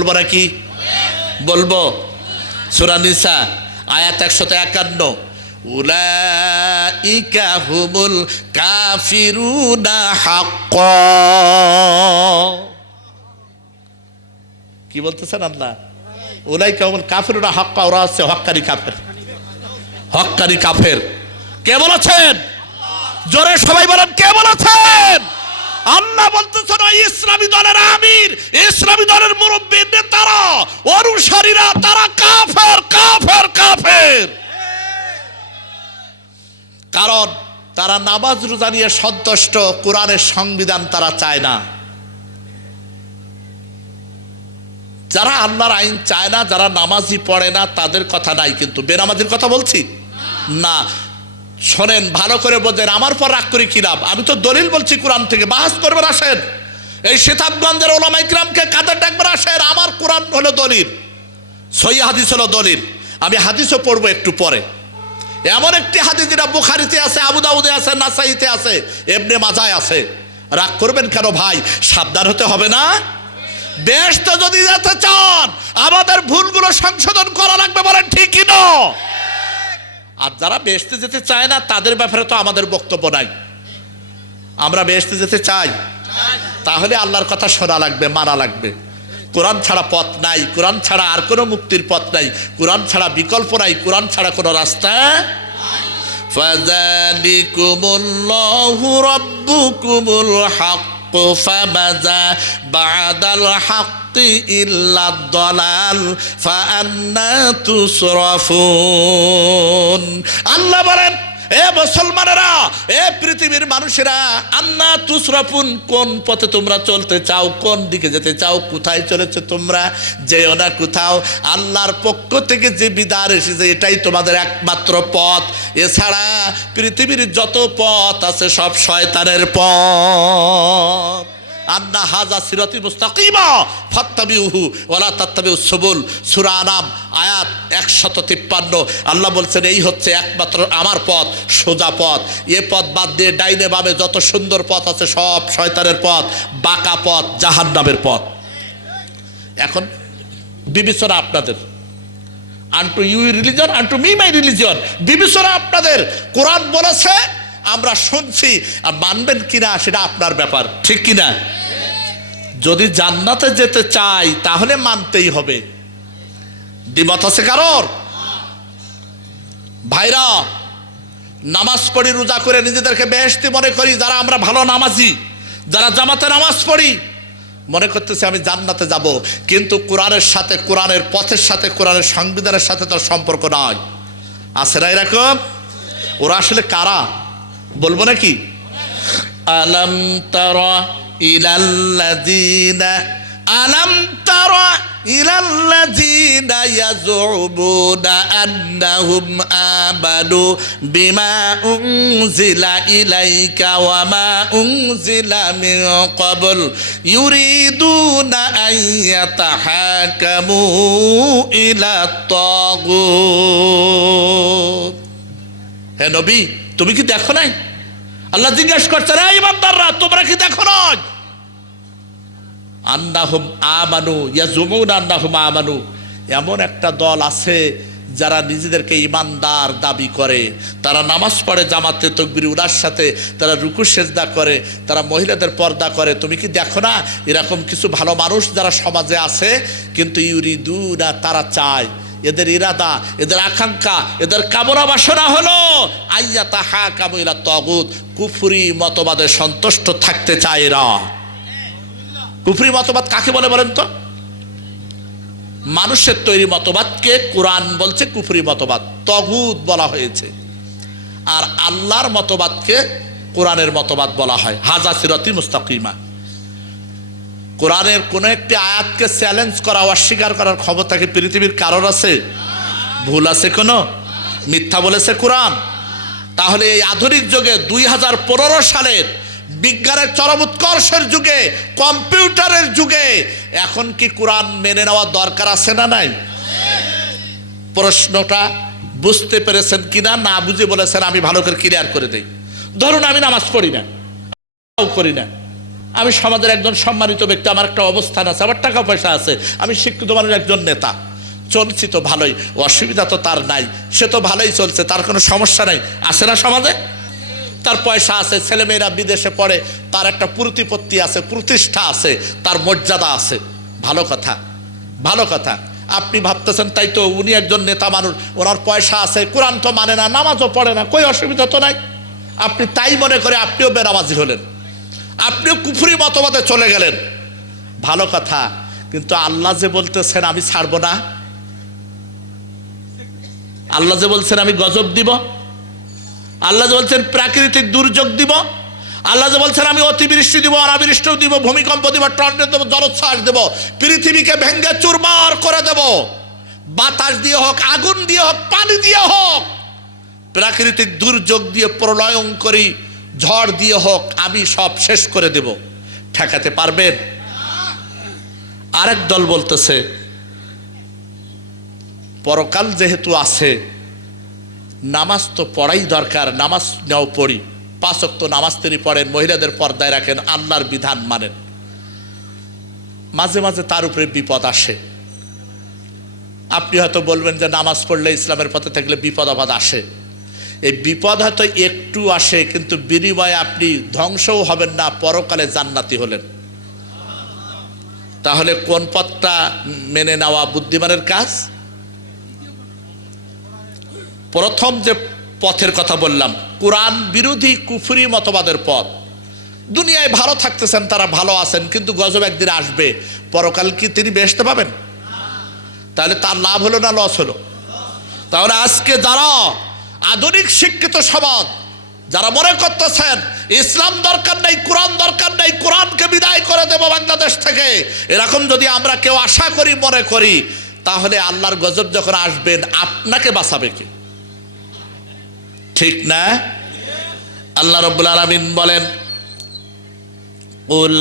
বলবো নাকি? বলবো। সূরা নিসা আয়াত 151, উলাইকা হুমুল কাফিরুনা হাক্কান। কি বলতেছেন আল্লাহ? উলাইকা হুমুল কাফিরুনা হাক্কান, ওরা হচ্ছে হক্কানি কাফের। হক্কানি কাফের কে বলেছেন? জোরে সবাই বলেন, কে বলেছেন? আল্লাহ বলতেছেন ইসলামী দলের আমির, ইসলামী দলের মুরব্বী, নেতারা, অনুসারীরা তারা কাফের কাফের কাফের। কারণ তারা নামাজ রোজা নিয়ে সন্তুষ্ট, কোরআনের সংবিধান তারা চায় না। যারা আল্লাহর আইন চায় না, যারা নামাজই পড়ে না, তাদের কথা নাই, কিন্তু বেনামাজির কথা বলছি না। শোনেন ভালো করে বোঝেন, আমার পর রাগ করে কি লাভ? আমি তো দলিল বলছি কোরআন থেকে। বাহাস করবেন আসেন, এই সিতাবগঞ্জের ওলামা ইকরামকে কাঁধে ডাকবেন আসেন। আমার কোরআন হলো দলিল, সহিহ হাদিস হলো দলিল। আমি হাদিসও পড়বো একটু পরে। এমন একটি হাদিস যেটা বুখারীতে আছে, আবু দাউদে আছে, নাসাইতে আছে, ইবনে মাজায় আছে। রাগ করবেন কেন ভাই? সাবধান হতে হবে না? বেহেশত যদি যেতে চান, আমাদের ভুলগুলো সংশোধন করা লাগবে, বলেন ঠিক কি না? আর যারা বেহেশতে যেতে চায় না, তাদের ব্যাপারে তো আমাদের বক্তব্য নাই। আমরা বেহেশতে যেতে চাই, তাহলে আল্লাহর কথা শোনা লাগবে, মানা লাগবে। কোরআন ছাড়া পথ নাই, কোরআন ছাড়া আর কোনো মুক্তির পথ নাই, কোরআন ছাড়া বিকল্প নাই, কোরআন ছাড়া কোনো রাস্তা। ফাযালিকুমুল্লাহু রাব্বুকুমুল হক ফামাযা বা'দাল হক ইল্লা দালাল ফাআন্না তুসরাফুন। আল্লাহ বলেন, এ মুসলমানেরা, এ পৃথিবীর মানুষেরা, আন্না তুসরাফুন, কোন পথে তোমরা চলতে চাও? কোন দিকে যেতে চাও? কোথায় চলেছো তোমরা? যেও না কোথাও। আল্লাহর পক্ষ থেকে যে বিধান এসেছে এটাই তোমাদের একমাত্র পথ। এছাড়া পৃথিবীর যত পথ আছে সব শয়তানের পথ। আন্না হাযা সিরাতি মুস্তাকিমা ফাত্তাবিউহু ওয়ালা তাত্তাবিউস সুবুল। সূরা আনাম আয়াত 153। আল্লাহ বলছেন এই হচ্ছে একমাত্র আমার পথ, সোজা পথ। এ পথ বাদ দিয়ে ডাইনে বামে যত সুন্দর পথ আছে সব শয়তানের পথ, বাঁকা পথ, জাহান্নামের পথ। এখন বিবেচনা আপনাদের, unto you religion, unto me my religion. বিবেচনা আপনাদের। কোরআন বলেছে, আমরা শুনছি, আর মানবেন কিনা সেটা আপনার ব্যাপার, ঠিক কিনা? যদি জান্নাতে যেতে চাই তাহলে মানতেই হবে। দ্বিমত আছে কারোর? ভাইরা, নামাজ পড়ি, রোজা করে নিজেদেরকে বেহেশতি মনে করি যারা আমরা ভালো নামাজি, যারা জামাতে নামাজ পড়ি, মনে করতেছে আমি জান্নাতে যাব, কিন্তু কোরআনের সাথে, কোরআনের পথের সাথে, কোরআনের সংবিধানের সাথে তার সম্পর্ক নাই। আছে না এরকম? ওরা আসলে কারা বলবো নাকি? আলাম তারা ইলাল্লাযিনা, আলাম তারা ইলাল্লাযিনা ইয়াযুবুনা আন্নাহুম আমানু বিমা উনজিলা ইলাইকা ওয়া মা উনজিলা মিন ক্বাবল ইউরিদুনা আন ইয়াতাহাকামু ইলা তাগুত। হে নবী, তুমি কি দেখো নাই? আল্লাহ জিজ্ঞেস করছেন, এই ইমানদাররা তোমরা কি দেখো নাই? আন্নাহুম আমানু ইয়াজুমুনা আন্নাহুম আমানু, এমন একটা দল আছে যারা নিজেদেরকে ইমানদার দাবি করে, তারা নামাজ পড়ে জামাতে তাকবীর উলার সাথে, তারা রুকু সেজদা করে, তারা মহিলাদের পর্দা করে। তুমি কি দেখো না এরকম কিছু ভালো মানুষ যারা সমাজে আছে? কিন্তু ইউরিদুনা, তারা চায়, এদের ইরাদা, এদের আকাঙ্ক্ষা, এদের কামনা বাসনা হলো আইয়াতাহাকামু ইলা তাগুত, কুফরি মতবাদে সন্তুষ্ট থাকতে চায় এরা। কুফরি মতবাদ কাকে বলে বলেন তো? মানুষের তৈরি মতবাদকে কোরআন বলছে কুফরি মতবাদ, তাগুত বলা হয়েছে। আর আল্লাহর মতবাদকে কোরআনের মতবাদ বলা হয়, হাযা সিরাতি মুস্তাকিমা। কোরআনের কোন একটি আয়াতকে চ্যালেঞ্জ করা, অস্বীকার করার ক্ষমতা কি পৃথিবীর কারোর আছে? ভুল আছে কোনো? মিথ্যা বলেছে কোরআন? তাহলে এই আধুনিক যুগে 2015 সালের বিজ্ঞানের চরম উৎকর্ষের যুগে, কম্পিউটারের যুগে এখন কি কোরআন মেনে নেওয়া দরকার আছে না নাই? প্রশ্নটা বুঝতে পেরেছেন কিনা? না বুঝে বলেছেন আমি ভালো করে ক্লিয়ার করে দেই। ধরুন আমি নামাজ পড়ি না, করি না, আমি সমাজের একজন সম্মানিত ব্যক্তি, আমার একটা অবস্থান আছে, আমার টাকা পয়সা আছে, আমি শিক্ষিত মানুষের একজন নেতা, চলছি তো ভালোই, অসুবিধা তো তার নাই, সে তো ভালোই চলছে, তার কোনো সমস্যা নাই, আছে না সমাজে? তার পয়সা আছে, ছেলেমেয়েরা বিদেশে পড়ে, তার একটা প্রতিপত্তি আছে, প্রতিষ্ঠা আছে, তার মর্যাদা আছে, ভালো কথা, ভালো কথা। আপনি ভাবতেছেন তাই তো উনি একজন নেতা মানুষ, ওনার পয়সা আছে, কোরআন তো মানে না, নামাজও পড়ে না, কই অসুবিধা তো নাই। আপনি তাই মনে করে আপনিও বেনামাজি হলেন, আপনিও কুফরি মতবাদে চলে গেলেন, ভালো কথা। কিন্তু আল্লাহ যে বলতেছেন আমি ছাড়বো না, আল্লাহ যে বলছেন আমি গজব দিব, আল্লাহ যে বলছেন প্রাকৃতিক দুর্যোগ দিব, আল্লাহ যে বলছেন আমি অতিবৃষ্টি দিব, অনাবৃষ্টিও দিব, ভূমিকম্প দিব, টর্নেডো দেব, জলোচ্ছ্বাস দেব, পৃথিবীকে ভেঙ্গে চুরমার করে দেব, বাতাস দিয়ে হোক, আগুন দিয়ে হোক, পানি দিয়ে হোক, প্রাকৃতিক দুর্যোগ দিয়ে, প্রলয়ঙ্করী ঝড় দিয়ে হোক, আমি সব শেষ করে দেব। ঠেকাতে পারবেন? আরেক দল বলতেছে পরকাল যেহেতু আছে, নামাজ তো পড়াই দরকার, নামাজ নাও পড়ি, 5 ওয়াক্ত নামাজ তিনি পড়েন, মহিলাদের পর্দায় রাখেন, আল্লাহর বিধান মানেন, মাঝে মাঝে তার উপরে বিপদ আসে। আপনি হয়তো বলবেন যে নামাজ পড়লে, ইসলামের পথে থাকলে বিপদ আপদ আসে। এই বিপদ হয়তো একটু আসে, কিন্তু বিনিময়ে আপনি ধ্বংসও হবেন না, পরকালে জান্নাতি হলেন। তাহলে কোন পথটা মেনে নেওয়া বুদ্ধিমানের কাজ? প্রথম যে পথের কথা বললাম, কোরআন বিরোধী কুফরি মতবাদের পথ। দুনিয়ায় ভালো থাকতেছেন, তারা ভালো আছেন, কিন্তু গজব একদিন আসবে, পরকাল কি তিনি বেহেশতে পাবেন? তাহলে তার লাভ হলো না লস হলো? তাহলে আজকে যারা আধুনিক শিক্ষিত সমাজ, যারা মনে করতেছেন ইসলাম দরকার নেই, কোরআন দরকার নেই, কোরআনকে বিদায় করে দেব বাংলাদেশ থেকে, এরকম যদি আমরা কেউ আশা করি, মনে করি, তাহলে আল্লাহর গজব যখন আসবেন আপনাকে বাঁচাবে কে? ঠিক না? আল্লাহ রাব্বুল আলামিন বলেন, কুল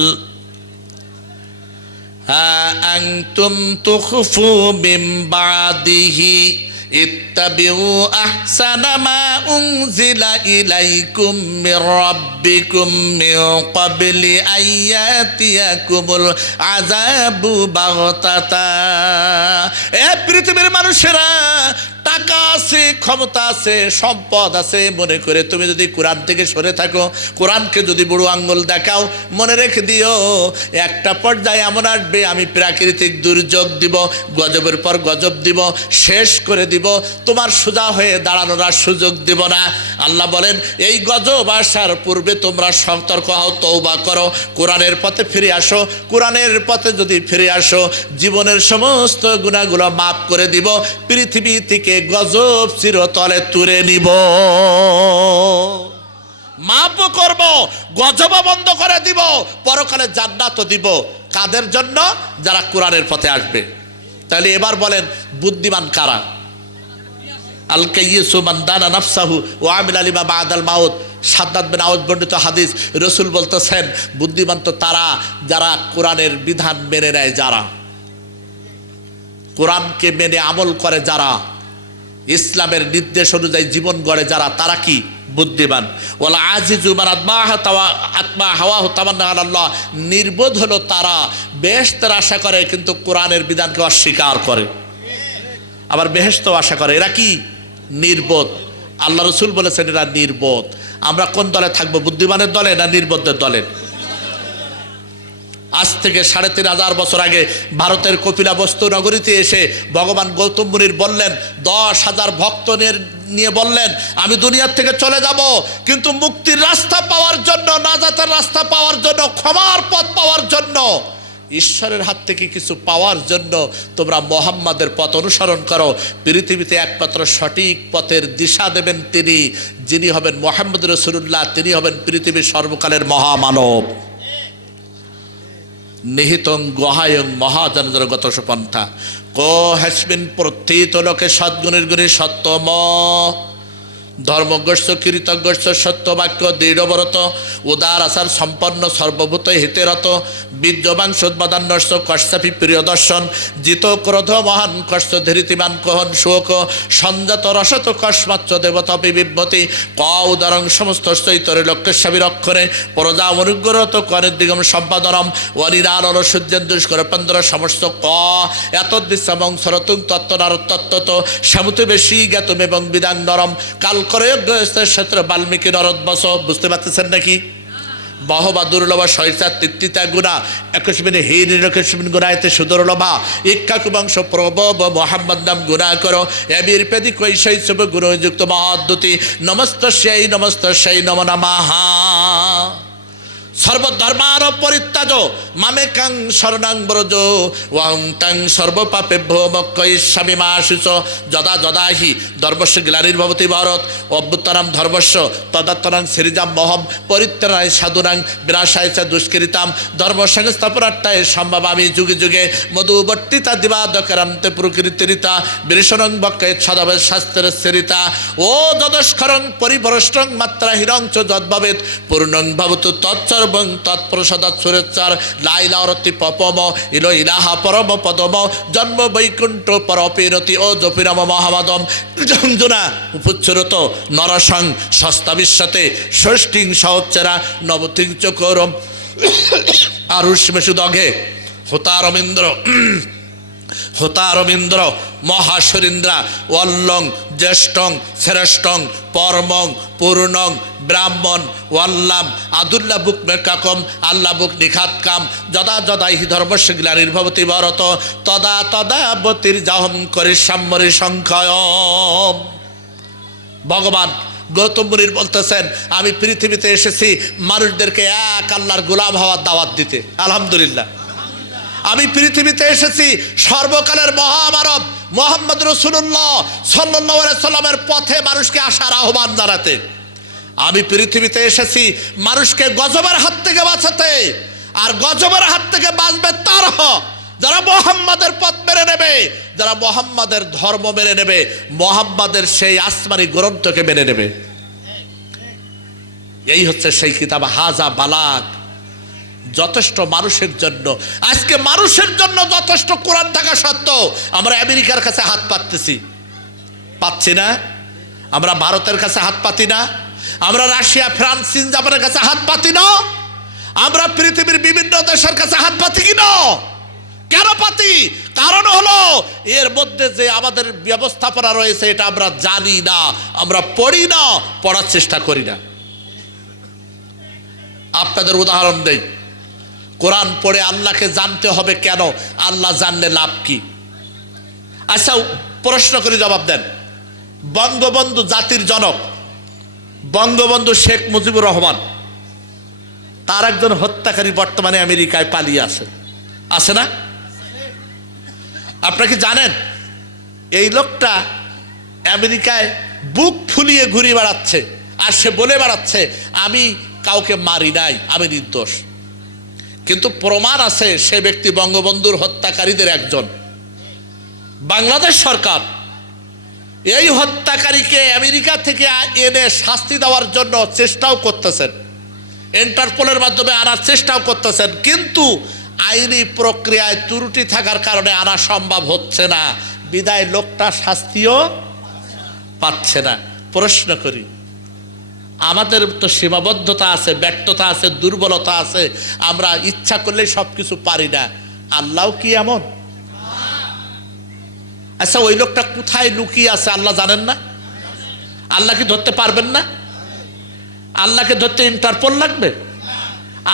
হা আনতুম তুখফু মিন বাদিহি ইত্তাবিউ আহসানা মা উনজিলা ইলাইকুম মির রাব্বিকুম মিন ক্বাবলি আইয়াতিয়াকুমুল আযাবু বাগতাতা। এ পৃথিবীর মানুষেরা, টাকা আছে, ক্ষমতা আছে, সম্পদ আছে মনে করে তুমি যদি কোরআন থেকে সরে থাকো, কোরআনকে যদি বুড়ো আঙ্গুল দেখাও, মনে রেখে দিও একটা পর্যায়ে এমন আসবে, আমি প্রাকৃতিক দুর্যোগ দিব, গজবের পর গজব দিব, শেষ করে দিব, তোমার সোজা হয়ে দাঁড়ানোর আর সুযোগ দিব না। আল্লাহ বলেন এই গজব আসার পূর্বে তোমরা সতর্ক হও, তওবা করো, কোরআনের পথে ফিরে আসো। কোরআনের পথে যদি ফিরে আসো, জীবনের সমস্ত গুনাহগুলো মাফ করে দিব, পৃথিবী থেকে গজব চিরতলে তুলে নিব, মাফও করব, গজব বন্ধ করে দিব, পরকালে জান্নাতও দিব। কাদের জন্য? যারা কোরআনের পথে আসবে। তাহলে এবার বলেন বুদ্ধিমান কারা? আল কাইয়িসু মান দানা নাফসাহু ওয়া আমিলা লিমা বাদাল মাউত। সাদ্দাদ বিন আওস বর্ণিত হাদিস, রাসূল বলতেছেন বুদ্ধিমান তো তারা যারা কোরআনের বিধান মেনে নেয়, যারা কোরআনকে মেনে আমল করে, যারা ইসলামের নির্দেশ অনুযায়ী জীবন গড়ে, যারা, তারা কি বুদ্ধিমান। ওয়ালা আজিজু মান আতমা হাওয়াহু তামান্না আলাল্লাহ। নির্বোধ হলো তারা বেহেশতের আশা করে কিন্তু কোরআনের বিধানকে অস্বীকার করে, আবার বেহেশতও আশা করে। এরা কি? নির্বোধ। আল্লাহ রাসূল বলেছেন এরা নির্বোধ। আমরা কোন দলে থাকবো? বুদ্ধিমানের দলে না নির্বোধের দলে? আজ থেকে ৩৫০০ বছর আগে ভারতের কপিলাবস্তু নগরীতে এসে ভগবান গৌতম মুনির বললেন, ১০,০০০ ভক্ত নিয়ে বললেন আমি দুনিয়ার থেকে চলে যাব, কিন্তু মুক্তির রাস্তা পাওয়ার জন্য, নাজাতের রাস্তা পাওয়ার জন্য, ক্ষমার পথ পাওয়ার জন্য, ঈশ্বরের হাত থেকে কিছু পাওয়ার জন্য তোমরা মুহাম্মাদের পথ অনুসরণ করো। পৃথিবীতে একমাত্র সঠিক পথের দিশা দেবেন তিনি, যিনি হবেন মুহাম্মদ রাসূলুল্লাহ, তিনি হবেন পৃথিবীর সর্বকালের মহামানব। নিহিতং গহায়ং মহাজনগত সুপন্থা কো হেসমিন প্রথিত লোকে সদ্গুণের গুণী সত্যম ধর্মগ্রস্ত কৃতজ্ঞস্ত সত্যবাক্য দৃঢ়ব্রত উদার আচার সম্পন্ন সর্বভূত হিতেরত বীর্যবাংশোদ্বাদান্যস্ত কষ্টাপি প্রিয় দর্শন জিত ক্রোধ মহান কষ্ট ধীরিতিমান কহন শোক সঞ্জাত রসত কস্মাচ্চ দেবতা বিভ্যতি ক উদারং সমস্ত চৈতরে লক্ষ্যেশ্বরীর অক্ষরে প্রজা অনুগ্রহত করের দিগম সম্পাদনম অনিরাল সূর্যেন্দুষ্কর পন্দ্র সমস্ত ক এত দৃশ্যমং সরতুং তত্ত্বনার তত্ত্বত সামুতে বেশি জ্ঞাতম এবং বিধান নরম কাল করে ক্ষেত্র বাল্মীকি নরদবস বুঝতে পারতেছেন নাকি বহবা দুর্লভা সহিতা তিত্তিতা গুণা 21 মিনিট হে নিরকেশ গুণা এতে সুদুর্লভা ইক্কাকু বংশ প্রভব মোহাম্মদ নাম গুণা করো এবির পেদি কৈশৈ শুভ গুণযুক্ত মহাদ্যুতি নমস্তস্যৈ নম নমঃ সর্বধর্মার পরিত্যাজ মামেকাং শরণাং ব্রজ ওয়াং তাং সর্বপাপেভ্যো মোক্ষয়িষ্যামি মা শুচ যদা যদা হি ধর্মস্য গ্লানির্ভবতি ভারত অভ্যুত্থানাং ধর্মস্য তদাত্তনাং সিরিজাম মহম পরিত্রাণায় সাধুনাং বিনাশায় চ দুষ্কৃতাম ধর্ম সংস্থাপনার্থায় সম্ভবামি যুগে যুগে মধুবর্তিতা দিবাদকরান্তে প্রকৃতিরিতা বিরিশনং বক্ষে সদবে শাস্ত্রের সেরিতা ও যদস্করং পরিভ্রষ্টং মাত্রা হিরং চ যদ্ভবেৎ পূর্ণং ভবতু তৎসর্ব তৎপ্রসাদাৎ সুরেচ্চার লাইলারতি পপম ইলো ইলাহা পরম পদম জন্ম বৈকুণ্ঠ পরপিরতি ও জপিরাম মহামাদম জঞ্জনা উপচ্ছরত নরসং সস্তাবিশ্বতে ষষ্ঠিং সহচ্চেরা নবতিং চকরম আরুষ্মেষুদঘে হোতারমিন্দ্র মহাসুরিন্দ্রা ওয়াল্লং জ্যেষ্ঠং শ্রেষ্ঠং পরমং পূর্ণং ব্রাহ্মণ ওয়াল্লাম আদুল্লা বুক মেকাকম আল্লাহ বুক নিখাতকাম যদা যদা হি ধর্মস্য গ্লানির্ভবতি ভারত তদা তদা বতির জাহম করিষ্যাম্বরী সংখ্যয়ম ভগবান গৌতম মুনির বলতেছেন আমি পৃথিবীতে এসেছি মানুষদেরকে এক আল্লাহর গোলাম হওয়ার দাওয়াত দিতে আলহামদুলিল্লাহ আমি পৃথিবীতে এসেছি সর্বকালের মহামানব মুহাম্মদ রাসূলুল্লাহ সাল্লাল্লাহু আলাইহি সাল্লামের পথে মানুষকে আসার আহ্বান জানাতে আমি পৃথিবীতে এসেছি মানুষকে গজবের হাত থেকে বাঁচাতে আর গজবের হাত থেকে বাঁচবে তারা যারা মুহাম্মাদের পথ মেনে নেবে যারা মুহাম্মাদের ধর্ম মেনে নেবে মুহাম্মাদের সেই আসমানি গ্রন্থকে মেনে নেবে এই হচ্ছে সেই কিতাব হাজা বালাগ যথেষ্ট মানুষের জন্য আজকে মানুষের জন্য যথেষ্ট কোরআন থাকা সত্ত্বেও আমরা আমেরিকার কাছে হাত পাচ্ছি না আমরা ভারতের কাছে হাত পাতি না আমরা রাশিয়া ফ্রান্স চীন জাপানের কাছে হাত পাতি না আমরা পৃথিবীর বিভিন্ন দেশের কাছে হাত পাতি কি না কেন পাতি কারণ হলো এর মধ্যে যে আমাদের ব্যবস্থাপনা রয়েছে এটা আমরা জানি না আমরা পড়ি না পড়ার চেষ্টা করি না আপনাদের উদাহরণ দেই কোরআন পড়ে আল্লাহকে জানতে হবে কেন আল্লাহ জানলে লাভ কি আচ্ছা প্রশ্ন করে জবাব দেন বঙ্গবন্ধু জাতির জনক বঙ্গবন্ধু শেখ মুজিবুর রহমান তার একজন হত্যাকারী বর্তমানে আমেরিকায় পালিয়ে আছে না আপনারা কি জানেন এই লোকটা আমেরিকায় বুক ফুলিয়ে ঘুরে বেড়াচ্ছে আর সে বলে বেড়াচ্ছে আমি কাউকে মারি নাই আমি নির্দোষ কিন্তু প্রমাণ আছে সে ব্যক্তি বঙ্গবন্ধুর হত্যাকারীদের একজন বাংলাদেশ সরকার এই হত্যাকারীকে আমেরিকা থেকে এনে শাস্তি দেওয়ার জন্য চেষ্টাও করতেছেন ইন্টারপোলের মাধ্যমে আনার চেষ্টাও করতেছেন কিন্তু আইনি প্রক্রিয়ায় ত্রুটি থাকার কারণে আনা সম্ভব হচ্ছে না বিদায় লোকটা শাস্তিও পাচ্ছে না প্রশ্ন করি আমাদের তো সীমাবদ্ধতা আছে ব্যর্থতা আছে দুর্বলতা আছে আমরা ইচ্ছা করলে সবকিছু পারি না আল্লাহ কি এমন আচ্ছা ওই লোকটা কোথায় লুকিয়ে আছে আল্লাহ জানেন না আল্লাহ কি ধরতে পারবেন না আল্লাহকে ধরতে ইন্টারপোল লাগবে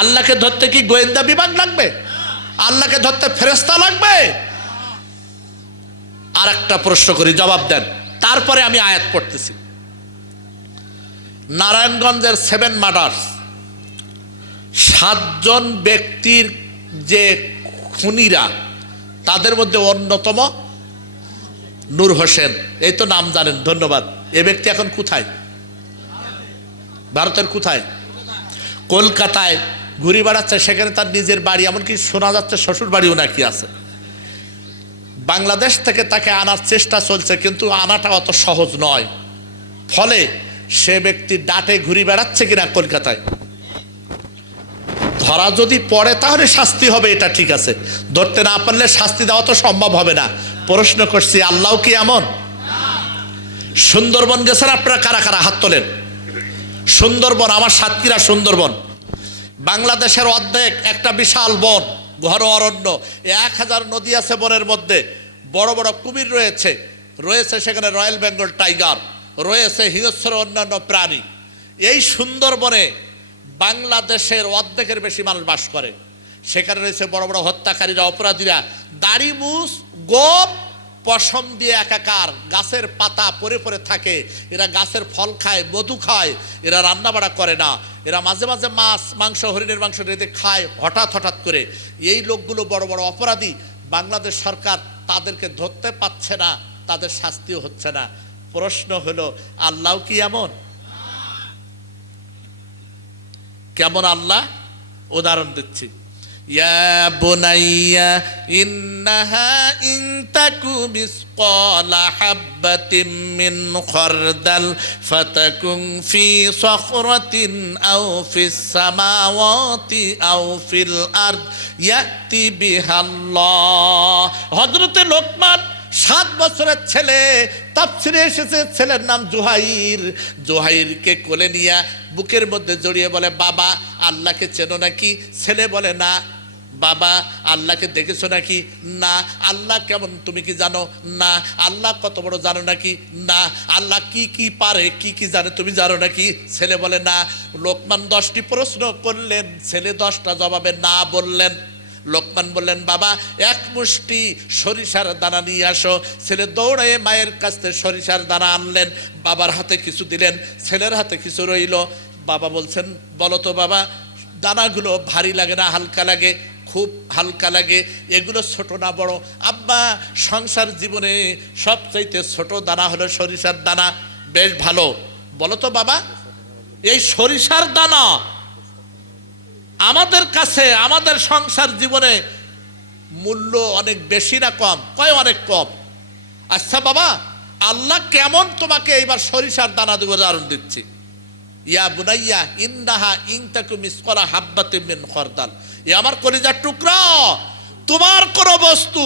আল্লাহকে ধরতে কি গোয়েন্দা বিভাগ লাগবে আল্লাহকে ধরতে ফেরেশতা লাগবে আর একটা প্রশ্ন করি জবাব দেন তারপরে আমি আয়াত পড়তেছি নারায়ণগঞ্জের 7 মার্ডার্স 7 জন ব্যক্তির যে খুনিরা তাদের মধ্যে অন্যতম নূর হোসেন এই তো নাম জানেন ধন্যবাদ এই ব্যক্তি এখন কোথায় ভারতের কোথায় কলকাতায় ঘুরে বেড়াচ্ছে সেখানে তার নিজের বাড়ি এমনকি শোনা যাচ্ছে শ্বশুর বাড়িও নাকি আছে বাংলাদেশ থেকে তাকে আনার চেষ্টা চলছে কিন্তু আনাটা অত সহজ নয় ফলে সে ব্যক্তি ডাটে ঘুরে বেড়াচ্ছে কিনা কলকাতায়। ধরা যদি পড়ে তাহলে শাস্তি হবে, এটা ঠিক আছে। ধরতে না পারলে শাস্তি দেওয়া তো সম্ভব হবে না। প্রশ্ন করছি, আল্লাহ কি এমন? সুন্দরবন গেছেন আপনারা কারা কারা? হাত তোলেন। সুন্দরবন, আমার সাতক্ষীরা সুন্দরবন, বাংলাদেশের অর্ধেক একটা বিশাল বন, ঘন অরণ্য। 1000 নদী আছে বনের মধ্যে। বড় বড় কুমির রয়েছে, রয়েছে সেখানে রয়্যাল বেঙ্গল টাইগার, রয়েছে হিংস্র অন্যান্য প্রাণী। এই সুন্দরবনে বাংলাদেশের অর্ধেকের বেশি মানুষ বাস করে। সেখানে রয়েছে বড় বড় হত্যাকারীরা, অপরাধীরা, দাড়ি মুছ গোপ পশম দিয়ে একাকার, গাছের পাতা পরে পরে থাকে। এরা গাছের ফল খায়, মধু খায়, এরা রান্না বাড়া করে না। এরা মাঝে মাঝে মাছ মাংস, হরিণের মাংস রেঁধে খায় হঠাৎ হঠাৎ করে। এই লোকগুলো বড় বড় অপরাধী। বাংলাদেশ সরকার তাদেরকে ধরতে পারছে না, তাদের শাস্তিও হচ্ছে না। প্রশ্ন হলো, আল্লাহ কি এমন? কেমন আল্লাহ? উদাহরণ দিচ্ছি। ইয়া বুনাইয়া ইন্নাহা ইন তাকু মিসকালা হাববাতিন মিন খারদাল ফাতাকুন ফি সাখরাতিন আও ফিস সামাওয়াতি আও ফিল আরদ ইয়াতি বিহাল্লাহ। হযরতে লোকমান 7 বছরের ছেলে, তাফসিরে এসেছে ছেলের নাম জুহাইর। জুহাইরকে কোলে নিয়ে বুকের মধ্যে জড়িয়ে বলে, বাবা আল্লাহকে চেনো নাকি? ছেলে বলে, না। বাবা আল্লাহকে দেখেছো নাকি? না। আল্লাহ কেমন তুমি কি জানো? না। আল্লাহ কত বড় জানো নাকি? না। আল্লাহ কি কি পারে, কি কি জানে তুমি জানো নাকি? ছেলে বলে না। লোকমান 10টি প্রশ্ন করলেন, ছেলে 10টা জবাবে না বললেন। লোকমান বললেন, বাবা 1 মুষ্টি সরিষার দানা নিয়ে আসো। ছেলে দৌড়ে মায়ের কাছ থেকে সরিষার দানা আনলেন, বাবার হাতে কিছু দিলেন, ছেলের হাতে কিছু রইল। বাবা বলছেন, বলো তো বাবা, দানাগুলো ভারী লাগে না হালকা লাগে? খুব হালকা লাগে। এগুলো ছোট না বড়? আব্বা সংসার জীবনে সবচাইতে ছোট দানা হলো সরিষার দানা। বেশ ভালো। বলো তো বাবা, এই সরিষার দানা আমাদের কাছে আমাদের সংসার জীবনে মূল্য অনেক বেশি না কম? কয় অনেক কম। আচ্ছা বাবা, আল্লাহ কেমন তোমাকে এইবার সরিষার দানা দেব উদাহরণ দিচ্ছি। ইয়া বুনাইয়া ইন্নাহা ইন তাকু মিসকালা হাববাতিন মিন খারদাল। এ আমার কলিজার টুকরা, তোমার কোন বস্তু,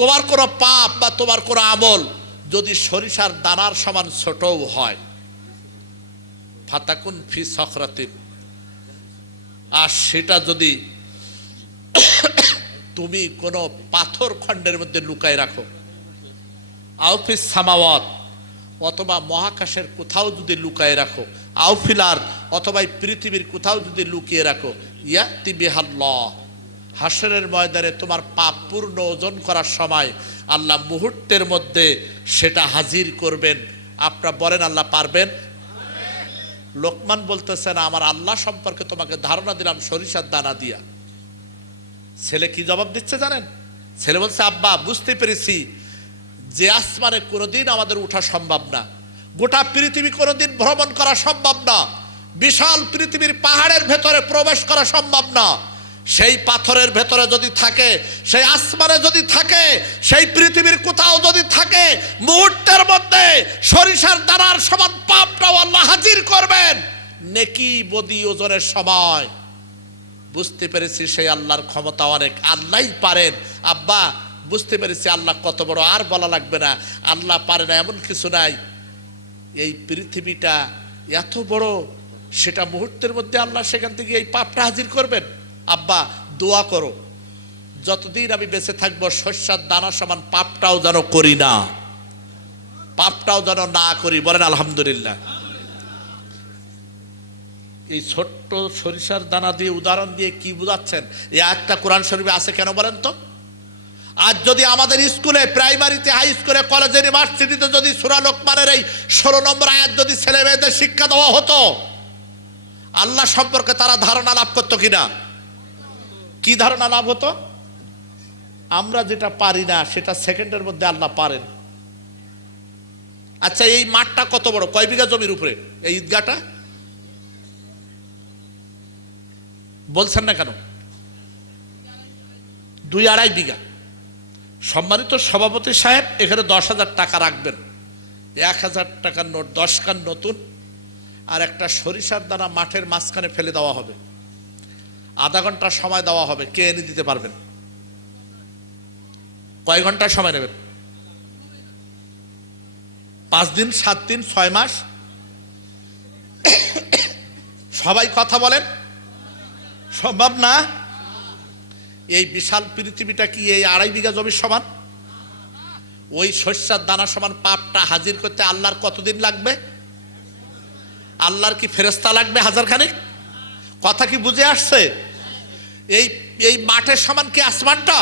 তোমার কোন পাপ বা তোমার কোন আমল যদি সরিষার দানার সমান ছোটও হয়, ফাতাকুন ফি সাখরাতিন, আর সেটা যদি তুমি কোনো পাথর খণ্ডের মধ্যে লুকায় রাখো, আউফিস সামাওয়াত, অথবা মহাকাশের কোথাও যদি লুকায় রাখো, আউফিলার, অথবা পৃথিবীর কোথাও যদি লুকিয়ে রাখো, ইয়াতি বিহাল্লাহ, হাসরের ময়দানে তোমার পাপ পূর্ণ ওজন করার সময় আল্লাহ মুহূর্তের মধ্যে সেটা হাজির করবেন। আপনারা বলেন আল্লাহ পারবেন? লোকমান বলতেছেন, আমার আল্লাহ সম্পর্কে তোমাকে ধারণা দিলাম সরিষার দানা দিয়া। ছেলে কি জবাব দিচ্ছে জানেন? ছেলে বলছে, আব্বা বুঝতে পেরেছি যে আসমানে কোনোদিন আমাদের ওঠা সম্ভব না, গোটা পৃথিবী কোনোদিন ভ্রমণ করা সম্ভব না, বিশাল পৃথিবীর পাহাড়ের ভেতরে প্রবেশ করা সম্ভব না। সেই পাথরের ভেতরে যদি থাকে, সেই আসমানে যদি থাকে, সেই পৃথিবীর কোথাও যদি থাকে, মুহূর্তের মধ্যে সরিষার দানার সমান পাপটাও আল্লাহ হাজির করবেন নেকি বদি ওজনের সময়। বুঝতে পেরেছি সেই আল্লাহর ক্ষমতা অনেক, আল্লাহই পারেন। আব্বা বুঝতে পেরেছি আল্লাহ কত বড়, আর বলা লাগবে না। আল্লাহ পারে না এমন কিছু নাই। এই পৃথিবীটা এত বড়, সেটা মুহূর্তের মধ্যে আল্লাহ সেখান থেকে এই পাপটা হাজির করবেন। আব্বা দোয়া করো, যতদিন আমি বেঁচে থাকবো শস্যার দানা সমান পাপটাও যেন করি না, পাপটাও যেন না করি। বলেন আলহামদুলিল্লাহ। এই ছোট্ট সরিষার দানা দিয়ে উদাহরণ দিয়ে কি বুঝাচ্ছেন? এই আয়াতটা কোরআন শরীফে আছে কেন বলেন তো? আজ যদি আমাদের স্কুলে, প্রাইমারিতে, হাই স্কুলে, কলেজে, ইউনিভার্সিটিতে যদি সূরা লোকমানের এই 16 নম্বর আয়াত যদি ছেলে মেয়েদের শিক্ষা দেওয়া হতো, আল্লাহ সম্পর্কে তারা ধারণা লাভ করতো কিনা? কি ধারণা লাভ হতো? আমরা যেটা পারি না সেটা সেকেন্ডের মধ্যে আল্লাহ পারেন। আচ্ছা এই মাঠটা কত বড়? কয় বিঘা জমির উপরে এই ঈদগাহটা? বলছেন না কেন? 2-2.5 বিঘা। সম্মানিত সভাপতি সাহেব, এখানে 10,000 টাকা রাখবেন। 1,000 টাকার নোট 10 খান নতুন, আর একটা সরিষার দানা মাঠের মাঝখানে ফেলে দেওয়া হবে, আধা ঘন্টা সময় দেওয়া হবে, কে এনে দিতে পারবেন? কয় ঘন্টা সময় নেবেন? 5 দিন, 7 দিন, 6 মাস? সবাই কথা বলেন, সম্ভব না। এই বিশাল পৃথিবীটা কি এই 2.5 বিঘা জমির সমান? ওই শস্যের দানা সমান পাপটা হাজির করতে আল্লাহর কতদিন লাগবে? আল্লাহর কি ফেরেশতা লাগবে হাজার খানেক? কথা কি বুঝে আসছে? এই এই মাঠের সমান কি আসমানটা?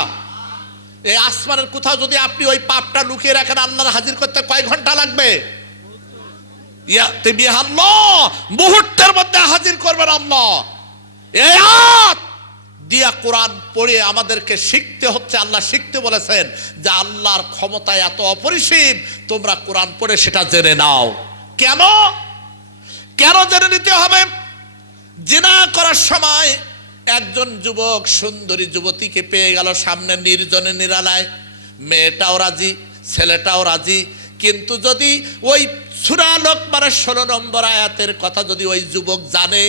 এই আসমানের কোথাও যদি আপনি ওই পাপটা লুকিয়ে রাখেন, আল্লাহর হাজির করতে কয় ঘন্টা লাগবে? মুহূর্তের মধ্যে হাজির করবেন আল্লাহ। এই আয়াত দিয়া কোরআন পড়ে আমাদেরকে শিখতে হচ্ছে। আল্লাহ শিখতে বলেছেন যে আল্লাহর ক্ষমতা এত অপরিসীম, তোমরা কোরআন পড়ে সেটা জেনে নাও। কেন কেন জেনে নিতে হবে? জিনা করার সময় একজন যুবক সুন্দরী যুবতীকে পেয়ে গেল সামনে নির্জনে নিরালায়, মেয়েটাও রাজি, ছেলেটাও রাজি। কিন্তু যদি ওই সূরা লোকমানের 16 নম্বর আয়াতের কথা যদি ওই যুবক জানে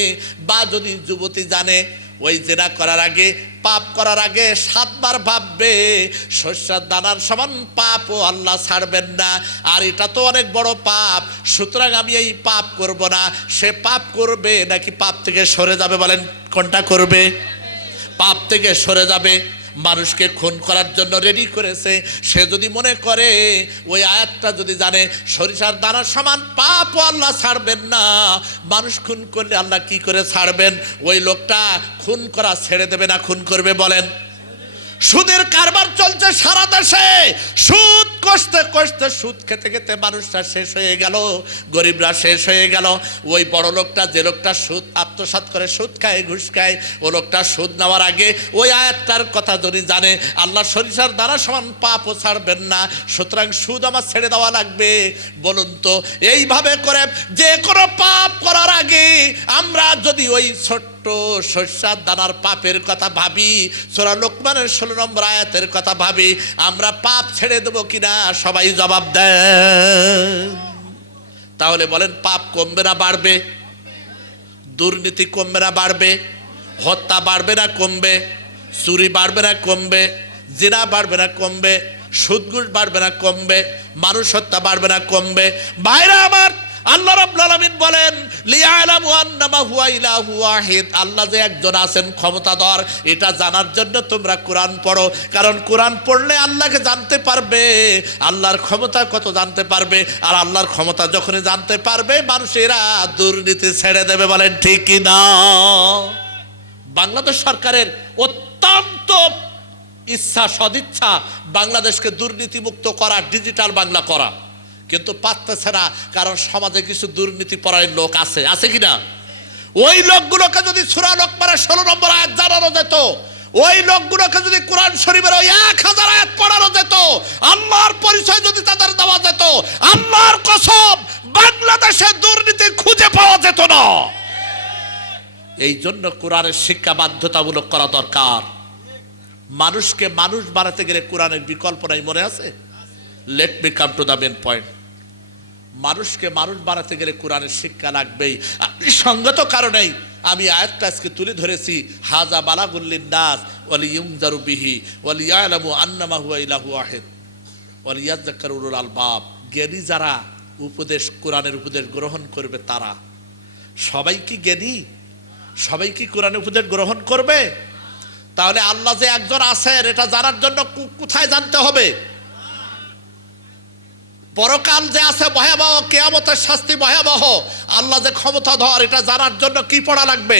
বা যদি যুবতী জানে, ওই জিনা করার আগে, পাপ করার আগে 7 বার ভাববে শস্যের দানার সমান পাপও আল্লাহ ছাড়বেন না, আর এটা তো অনেক বড় পাপ, সুতরাং আমি এই পাপ করব না। সে পাপ করবে নাকি পাপ থেকে সরে যাবে? বলেন কোনটা করবে? পাপ থেকে সরে যাবে। মানুষকে খুন করার জন্য রেডি করেছে, সে যদি মনে করে ওই আয়াতটা যদি জানে সরিষার দানার সমান পাপও আল্লাহ ছাড়বেন না, মানুষ খুন করলে আল্লাহ কি করে ছাড়বেন? ওই লোকটা খুন করা ছেড়ে দেবে না খুন করবে? বলেন। সুদের কারবার চলছে সারা দেশে, সুদ কষ্টে কষ্টে সুদ খেতে খেতে মানুষরা শেষ হয়ে গেল, গরিবরা শেষ হয়ে গেল। ওই বড় লোকটা, যে লোকটা সুদ আত্মসাৎ করে, সুদ খায়, ঘুষ খায়, ও লোকটা সুদ নেওয়ার আগে ওই আয়াতটার কথা যদি জানে আল্লাহ সরিষার দ্বারা সমান পাপও ছাড়বেন না, সুতরাং সুদ আমার ছেড়ে দেওয়া লাগবে। বলুন তো, এইভাবে করে যে কোনো পাপ করার আগে আমরা যদি ওই ছোট্ট শস্যের দানার পাপের কথা ভাবি, সূরা লোকমানের 16 নম্বর আয়াতের কথা ভাবি, আমরা পাপ ছেড়ে দেবো কিনা? সবাই জবাব দেন। তাহলে বলেন, পাপ কমবে না বাড়বে? দুর্নীতি কমবে না বাড়বে? হত্যা বাড়বে না কমবে? চুরি বাড়বে না কমবে? জিনা বাড়বে না কমবে? সুদ ঘুষ বাড়বে না কমবে? মানুষ হত্যা বাড়বে না কমবে? ভাইরা আমার, আল্লাহ রাব্বুল আলামিন বলেন লিয়ালামু আন্নামা হুয়া ইলাহু ওয়াহিদ, আল্লাহ যে একজন আছেন ক্ষমতাধর, এটা জানার জন্য তোমরা কোরআন পড়ো। কারণ কোরআন পড়লে আল্লাহকে জানতে পারবে, আল্লাহর ক্ষমতা কত জানতে পারবে। আর আল্লাহর ক্ষমতা যখনই জানতে পারবে, মানুষেরা দুর্নীতি ছেড়ে দেবে। বলেন ঠিক কি না? বাংলাদেশ সরকারের অত্যন্ত ইচ্ছা, সদিচ্ছা বাংলাদেশকে দুর্নীতিমুক্ত করা, ডিজিটাল বাংলা করা, কিন্তু পারতেছে না। কারণ সমাজে কিছু দুর্নীতি পরায়ণ লোক আছে, আছে কিনা? ওই লোকগুলোকে যদি সূরা লোকমানের 16 নম্বর আয়াত জানানো যেত, ওই লোকগুলোকে যদি কোরআন শরীফের ওই 1000 আয়াত পড়ানো যেত, আল্লাহর পরিচয় যদি তাদের দেওয়া যেত, আল্লাহর কসম বাংলাদেশে দুর্নীতি খুঁজে পাওয়া যেত না। এই জন্য কোরআনের শিক্ষা বাধ্যতামূলক করা দরকার। মানুষকে মানুষ বানাতে গেলে কোরআনের বিকল্প নাই, মনে আছে? Let me come to the main point. মানুষকে মানুষ বানাতে গেলে কোরআনের শিক্ষা লাগবেই। আপনি সঙ্গত কারণেই আমি আয়াতটা আজকে তুলে ধরেছি, হাজা বালাগুল লিন্নাস ওয়া লিইউনজারু বিহি ওয়া লিয়ালামু আন্নামা হুয়া ইলাহু ওয়াহিদ ওয়া লিয়াযাক্কারু উলুল আলবাব। জ্ঞানী যারা উপদেশ, কোরআনের উপদেশ গ্রহণ করবে তারা। সবাই কি জ্ঞানী? সবাই কি কোরআনের উপদেশ গ্রহণ করবে? তাহলে আল্লাহ যে একজন আছেন এটা জানার জন্য কোথায় জানতে হবে? পরকাল যে আছে ভয়াবহ, কিয়ামতের শাস্তি ভয়াবহ, আল্লাহ যে ক্ষমতাধর, এটা জানার জন্য কি পড়া লাগবে?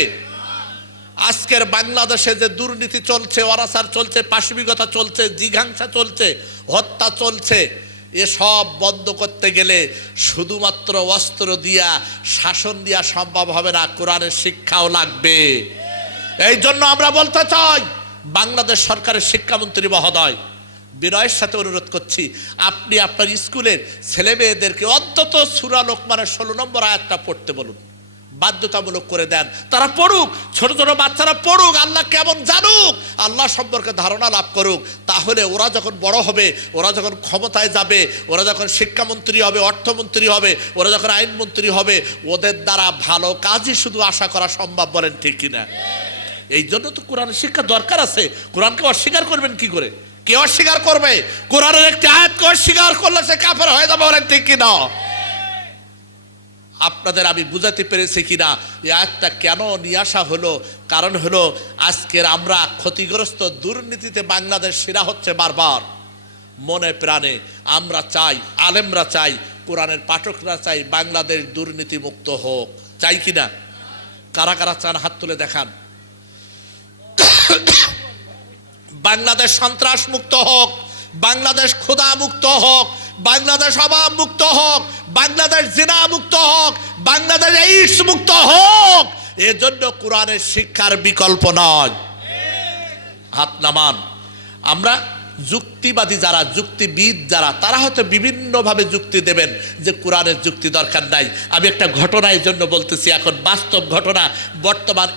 আজকের বাংলাদেশে যে দুর্নীতি চলছে, অনাচার চলছে, পাশবিকতা চলছে, জিঘাংসা চলছে, হত্যা চলছে, এসব বন্ধ করতে গেলে শুধুমাত্র অস্ত্র দিয়া, শাসন দিয়া সম্ভব হবে না, কোরআনের শিক্ষাও লাগবে। এই জন্য আমরা বলতে চাই, বাংলাদেশ সরকারের শিক্ষামন্ত্রী মহোদয়, বিনয়ের সাথে অনুরোধ করছি, আপনি আপনার স্কুলের ছেলে মেয়েদেরকে অন্তত সূরা লোকমানের 16 নম্বর আয়াতটা পড়তে বলুন। বাধ্যতামূলক করে দেন। তারা পড়ুক, ছোট ছোট বাচ্চারা পড়ুক, আল্লাহ কেমন জানুক, আল্লাহ সম্পর্কে ধারণা লাভ করুক। তাহলে ওরা যখন বড় হবে, ওরা যখন ক্ষমতায় যাবে, ওরা যখন শিক্ষামন্ত্রী হবে, অর্থমন্ত্রী হবে, ওরা যখন আইনমন্ত্রী হবে, ওদের দ্বারা ভালো কাজই শুধু আশা করা সম্ভব। বলেন ঠিক কিনা? এই জন্য তো কোরআনের শিক্ষা দরকার আছে। কোরআনকে অস্বীকার করবেন কি করে? কে অস্বীকার করবে? কোরআনের একটি আয়াতকে অস্বীকার করলে সে কাফের হয়ে যাবে। বলেন ঠিক কিনা? আপনাদের আমি বুঝাতে পেরেছি কিনা এই আয়াতটা কেন নিয়ে আসা হলো? কারণ হলো আজকের আমরা ক্ষতিগ্রস্ত, দুর্নীতিতে বাংলাদেশ সেরা হচ্ছে বারবার। মনে প্রাণে আমরা চাই, আলেমরা চাই, কোরআনের পাঠকরা চাই বাংলাদেশ দুর্নীতি মুক্ত হোক। চাই কিনা? কারা কারা চান হাত তুলে দেখান। বাংলাদেশ সন্ত্রাস মুক্ত হোক, বাংলাদেশ ক্ষুধা মুক্ত হোক, বাংলাদেশ অভাব মুক্ত হোক, বাংলাদেশ জিনা মুক্ত হোক, বাংলাদেশ এইডস মুক্ত হোক। এজন্য কোরআনের শিক্ষার বিকল্প নয়। হাত নামান। আমরা যুক্তিবাদী যারা, যুক্তিবিদ যারা, তারা হয়তো বিভিন্নভাবে যুক্তি দেবেন যে কোরআনের যুক্তি দরকার নাই। আমি একটা ঘটনার জন্য বলতেছি, এখন বাস্তব ঘটনা। বর্তমান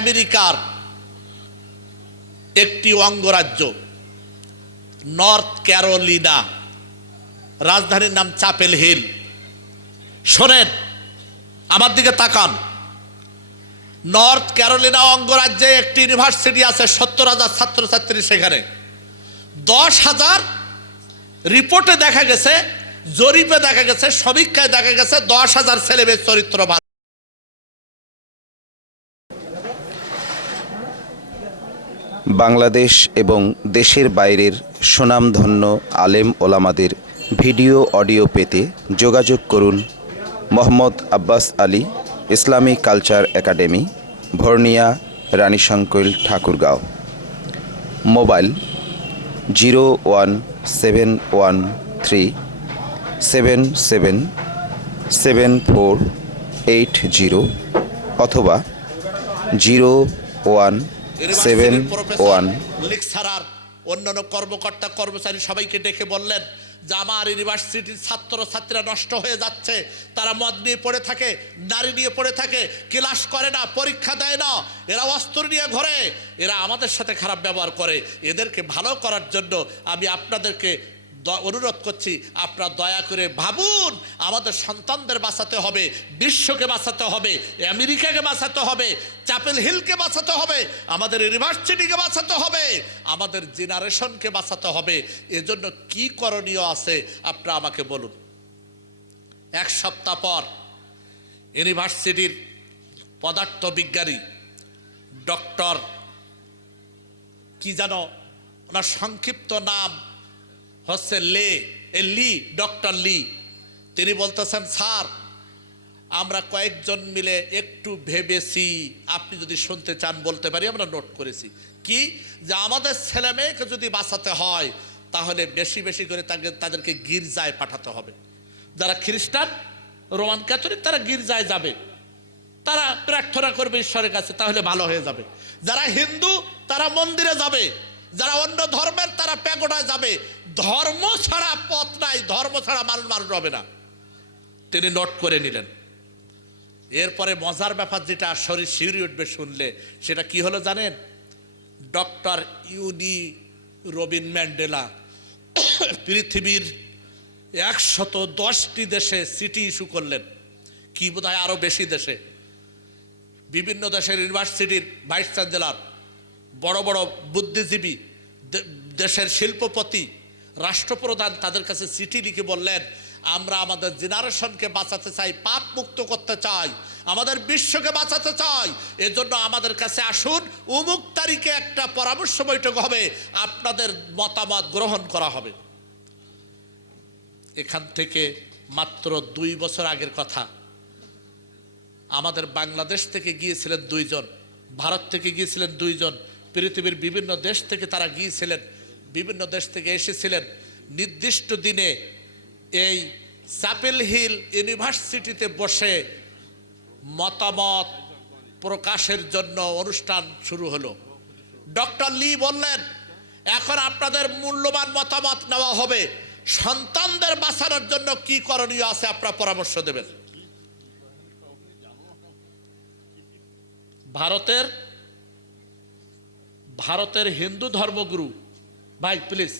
আমেরিকার একটি অঙ্গরাজ্য নর্থ ক্যারোলিনা, রাজধানীর নাম চ্যাপেল হিল। শোনেন, আমার দিকে তাকান। নর্থ ক্যারোলিনা অঙ্গরাজ্যে একটি ইউনিভার্সিটি আছে, 70,000 ছাত্রছাত্রী সেখানে। 10,000 রিপোর্টে দেখা গেছে, জরিপে দেখা গেছে, সমীক্ষায় দেখা গেছে 10,000 ছেলেমেয়ের চরিত্র ভালো। বাংলাদেশ এবং দেশের বাইরের সুনামধন্য আলেম ওলামাদের ভিডিও অডিও পেতে যোগাযোগ করুন Mohammad Abbas Ali Islamic culture academy, Bhorniya, Ranisankail, Thakurgaon. Mobile 01713777480 অথবা 0171 লেকচারার অন্যান্য কর্মকর্তা কর্মচারী সবাইকে ডেকে বললেন যে আমার ইউনিভার্সিটির ছাত্রছাত্রীরা নষ্ট হয়ে যাচ্ছে। তারা মদ নিয়ে পড়ে থাকে, নারী নিয়ে পড়ে থাকে, ক্লাস করে না, পরীক্ষা দেয় না, এরা অস্ত্র নিয়ে ঘোরে, এরা আমাদের সাথে খারাপ ব্যবহার করে। এদেরকে ভালো করার জন্য আমি আপনাদেরকে অনুরোধ করছি, আপনারা দয়া করে ভাবুন। আমাদের সন্তানদের বাঁচাতে হবে, বিশ্বকে বাঁচাতে হবে, আমেরিকাকে বাঁচাতে হবে, চ্যাপেল হিলকে বাঁচাতে হবে, আমাদের ইউনিভার্সিটিকে বাঁচাতে হবে, আমাদের জেনারেশনকে বাঁচাতে হবে। এজন্য কি করণীয় আছে আপনারা আমাকে বলুন। এক সপ্তাহ পর ইউনিভার্সিটির পদার্থবিজ্ঞানী ডক্টর কি জানো ওনার সংক্ষিপ্ত নাম হচ্ছে ডক্টর লি। তিনি বলতেছেন, স্যার আমরা কয়েকজন মিলে একটু ভেবেছি, আপনি যদি শুনতে চান বলতে পারি। আমরা নোট করেছি কি, যে আমাদের ছেলে মেয়েকে যদি বাঁচাতে হয় তাহলে বেশি বেশি করে তাদেরকে গির্জায় পাঠাতে হবে। যারা খ্রিস্টান, রোমান ক্যাথলিক, তারা গির্জায় যাবে, তারা প্রার্থনা করবে ঈশ্বরের কাছে, তাহলে ভালো হয়ে যাবে। যারা হিন্দু তারা মন্দিরে যাবে, যারা অন্য ধর্মের তারা প্যাগোডায় যাবে। ধর্ম ছাড়া পথ নাই, ধর্ম ছাড়া মানুষ হবে না। তিনি নোট করে নিলেন। এরপরে মজার ব্যাপার যেটা শরীর শিউরে উঠবে শুনলে, সেটা কি হলো জানেন? ডক্টর ইউনি রবিন ম্যান্ডেলা পৃথিবীর 110টি দেশে সিটি ইস্যু করলেন, কি বোধহয় আরো বেশি দেশে। বিভিন্ন দেশের ইউনিভার্সিটির ভাইস চ্যান্সেলর, বড় বড় বুদ্ধিজীবী, দেশের শিল্পপতি, রাষ্ট্রপ্রধান তাদের কাছে চিঠি লিখে বললেন, আমরা আমাদের জেনারেশনকে বাঁচাতে চাই, পাপ মুক্ত করতে চাই, আমাদের বিশ্বকে বাঁচাতে চাই। এজন্য আমাদের কাছে আসুন, অমুক তারিখে একটা পরামর্শ বৈঠক হবে, আপনাদের মতামত গ্রহণ করা হবে। এখান থেকে মাত্র 2 বছর আগের কথা। আমাদের বাংলাদেশ থেকে গিয়েছিলেন 2 জন, ভারত থেকে গিয়েছিলেন 2 জন, পৃথিবীর বিভিন্ন দেশ থেকে তারা গিয়েছিলেন, বিভিন্ন দেশ থেকে এসেছিলেন। নির্দিষ্ট দিনে এই চ্যাপেল হিল ইউনিভার্সিটিতে বসে মতামত প্রকাশের জন্য অনুষ্ঠান শুরু হলো। ডক্টর লি বললেন, এখন আপনাদের মূল্যবান মতামত নেওয়া হবে, সন্তানদের বাঁচানোর জন্য কি করণীয় আছে আপনারা পরামর্শ দেবেন। ভারতের ভারতের হিন্দু ধর্মগুরু, ভাই প্লিজ,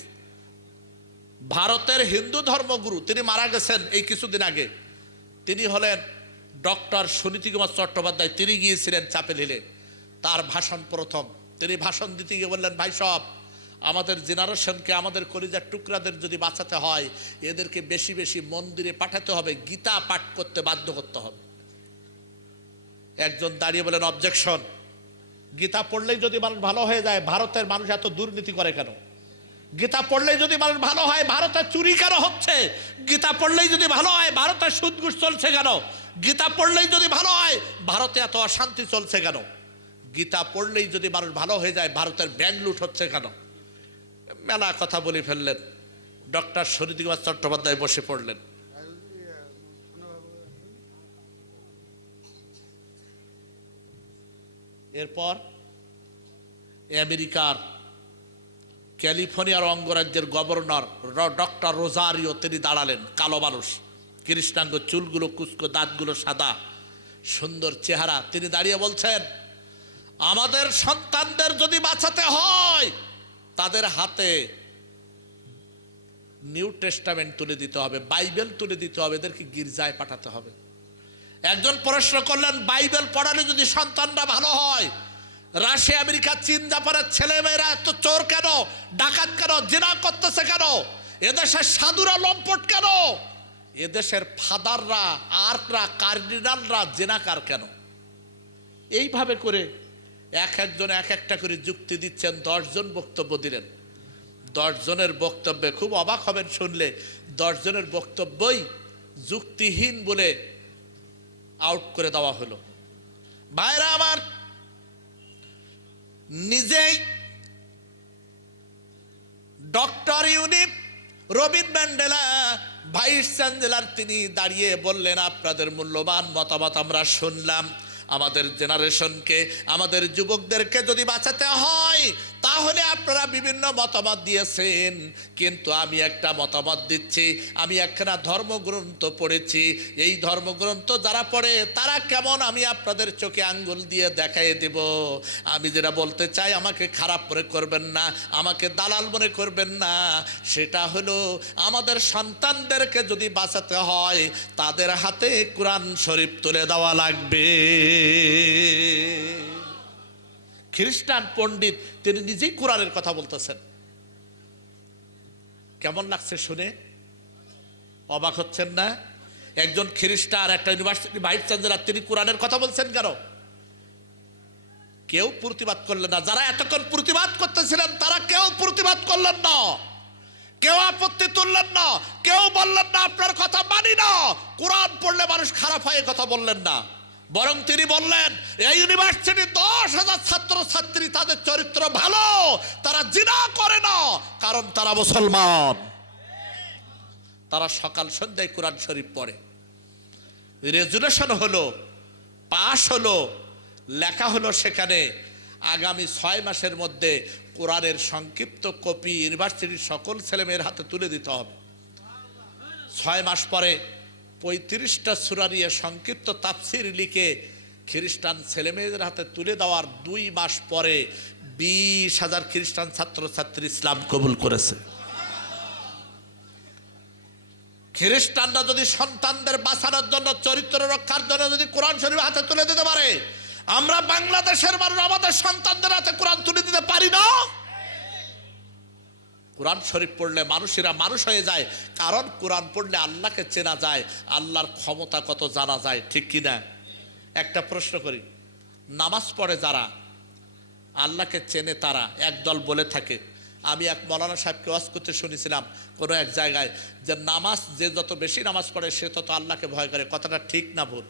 ভারতের হিন্দু ধর্মগুরু তিনি মারা গেছেন এই কিছুদিন আগে। তিনি হলেন ডক্টর সুনীতি কুমার চট্টোপাধ্যায়। তিনি গিয়েছিলেন চাপেল হিলে। তার ভাষণ প্রথম, তিনি ভাষণ দিতে গিয়ে বললেন, ভাই সব, আমাদের জেনারেশনকে, আমাদের কলিজার টুকরাদের যদি বাঁচাতে হয়, এদেরকে বেশি বেশি মন্দিরে পাঠাতে হবে, গীতা পাঠ করতে বাধ্য করতে হবে। একজন দাঁড়িয়ে বলেন, অবজেকশন। গীতা পড়লেই যদি মানুষ ভালো হয়ে যায়, ভারতের মানুষ এত দুর্নীতি করে কেন? গীতা পড়লেই যদি মানুষ ভালো হয়, ভারতে চুরি কেন হচ্ছে? গীতা পড়লেই যদি ভালো হয়, ভারতে সুদ ঘুষ চলছে কেন? গীতা পড়লেই যদি ভালো হয়, ভারতে এত অশান্তি চলছে কেন? গীতা পড়লেই যদি মানুষ ভালো হয়ে যায়, ভারতের ব্যাংক লুট হচ্ছে কেন? মেলা কথা বলে ফেললেন। ডক্টর সুনীতি কুমার চট্টোপাধ্যায় বসে পড়লেন। এরপর আমেরিকার ক্যালিফোর্নিয়ার অঙ্গরাজ্যের গভর্নর ডক্টর রোজারিও তিনি দাঁড়ালেন। কালো মানুষ, কৃষ্ণাঙ্গ, চুলগুলো কুচকো, দাঁতগুলো সাদা, সুন্দর চেহারা। তিনি দাঁড়িয়ে বলছেন, আমাদের সন্তানদের যদি বাঁচাতে হয়, তাদের হাতে নিউ টেস্টামেন্ট তুলে দিতে হবে, বাইবেল তুলে দিতে হবে, এদেরকে গির্জায় পাঠাতে হবে। একজন প্রশ্ন করলেন, বাইবেল পড়ালে যদি সন্তানরা ভালো হয়, রাশিয়া, আমেরিকা, চীন, জাপানের ছেলেমেয়েরা এত চোর কেন, ডাকাত কেন, জিনা করতেছে কেন? এদেশের সাধুরা লম্পট কেন? এদেশের ফাদাররা, আর্টরা, কার্ডিনালরা জেনাকার কেন? এইভাবে করে এক একজন এক একটা করে যুক্তি দিচ্ছেন। 10 জন বক্তব্য দিলেন। 10 জনের বক্তব্যে খুব অবাক হবেন শুনলে, 10 জনের বক্তব্যই যুক্তিহীন বলে আউট করে দেওয়া হলো। ভাইরা আমার, নিজেই ডক্টর ইউনিপ রবিন ম্যান্ডেলা ভাইস চ্যান্সেলর তিনি দাঁড়িয়ে বললেন, আপনাদের মূল্যবান মতামত আমরা শুনলাম। আমাদের জেনারেশনকে, আমাদের যুবকদেরকে যদি বাঁচাতে হয়, তাহলে আপনারা বিভিন্ন মতামত দিয়েছেন, কিন্তু আমি একটা মতামত দিচ্ছি। আমি একখানা ধর্মগ্রন্থ পড়েছি। এই ধর্মগ্রন্থ যারা পড়ে তারা কেমন, আমি আপনাদের চোখে আঙ্গুল দিয়ে দেখাই দেব। আমি যেটা বলতে চাই, আমাকে খারাপ মনে করবেন না, আমাকে দালাল মনে করবেন না। সেটা হলো, আমাদের সন্তানদেরকে যদি বাঁচাতে হয়, তাদের হাতে কোরআন শরীফ তুলে দেওয়া লাগবে। খ্রিস্টান পণ্ডিত তিনি নিজেই কোরআনের কথা বলতেছেন। কেমন লাগছে শুনে? অবাক হচ্ছেন না? একজন খ্রিস্টান, একটা ইউনিভার্সিটি ভাইস চ্যান্সেলর, তিনি কোরআনের কথা বলছেন কেন? কেউ প্রতিবাদ করলেন না। যারা এতক্ষণ প্রতিবাদ করতেছিলেন, তারা কেউ প্রতিবাদ করলেন না, কেউ আপত্তি তুললেন না, কেউ বললেন না আপনার কথা মানি না, কোরআন পড়লে মানুষ খারাপ হয়, কথা বললেন না। বরং তিনি বললেন, এই ইউনিভার্সিটি 10,000 ছাত্র ছাত্রী, তাদের চরিত্র ভালো, তারা জিনা করে না, কারণ তারা মুসলমান। তারা সকাল সন্ধ্যায় কোরআন শরীফ পড়ে। রেজুলেশন হলো, পাশ হলো, লেখা হলো সেখানে আগামী 6 মাসের মধ্যে কোরআনের সংক্ষিপ্ত কপি ইউনিভার্সিটির সকল ছেলেমেয়ের হাতে তুলে দিতে হবে। 6 মাস পরে 35টা সূরা নিয়ে সংক্ষিপ্ত তাফসীর লিখে খ্রিস্টান ছেলেমেয়েদের হাতে তুলে দেওয়ার 2 মাস পরে 20,000 খ্রিস্টান ছাত্রছাত্রী ইসলাম কবুল করেছে। খ্রিস্টানরা যদি সন্তানদের বাঁচানোর জন্য, চরিত্র রক্ষার জন্য যদি কোরআন শরীফ হাতে তুলে দিতে পারে, আমরা বাংলাদেশের মানুষ আমাদের সন্তানদের হাতে কোরআন তুলে দিতে পারি না? কোরআন শরীফ পড়লে মানুষেরা মানুষ হয়ে যায়, কারণ কোরআন পড়লে আল্লাহকে চেনা যায়, আল্লাহর ক্ষমতা কত জানা যায়, ঠিক কিনা? একটা প্রশ্ন করি, নামাজ পড়ে যারা আল্লাহকে চেনে, তারা একদল বলে থাকে, আমি এক মৌলানা সাহেবকে ওয়াজ করতে শুনেছিলাম কোনো এক জায়গায়, যে নামাজ, যে যত বেশি নামাজ পড়ে সে তত আল্লাহকে ভয় করে। কথাটা ঠিক না ভুল?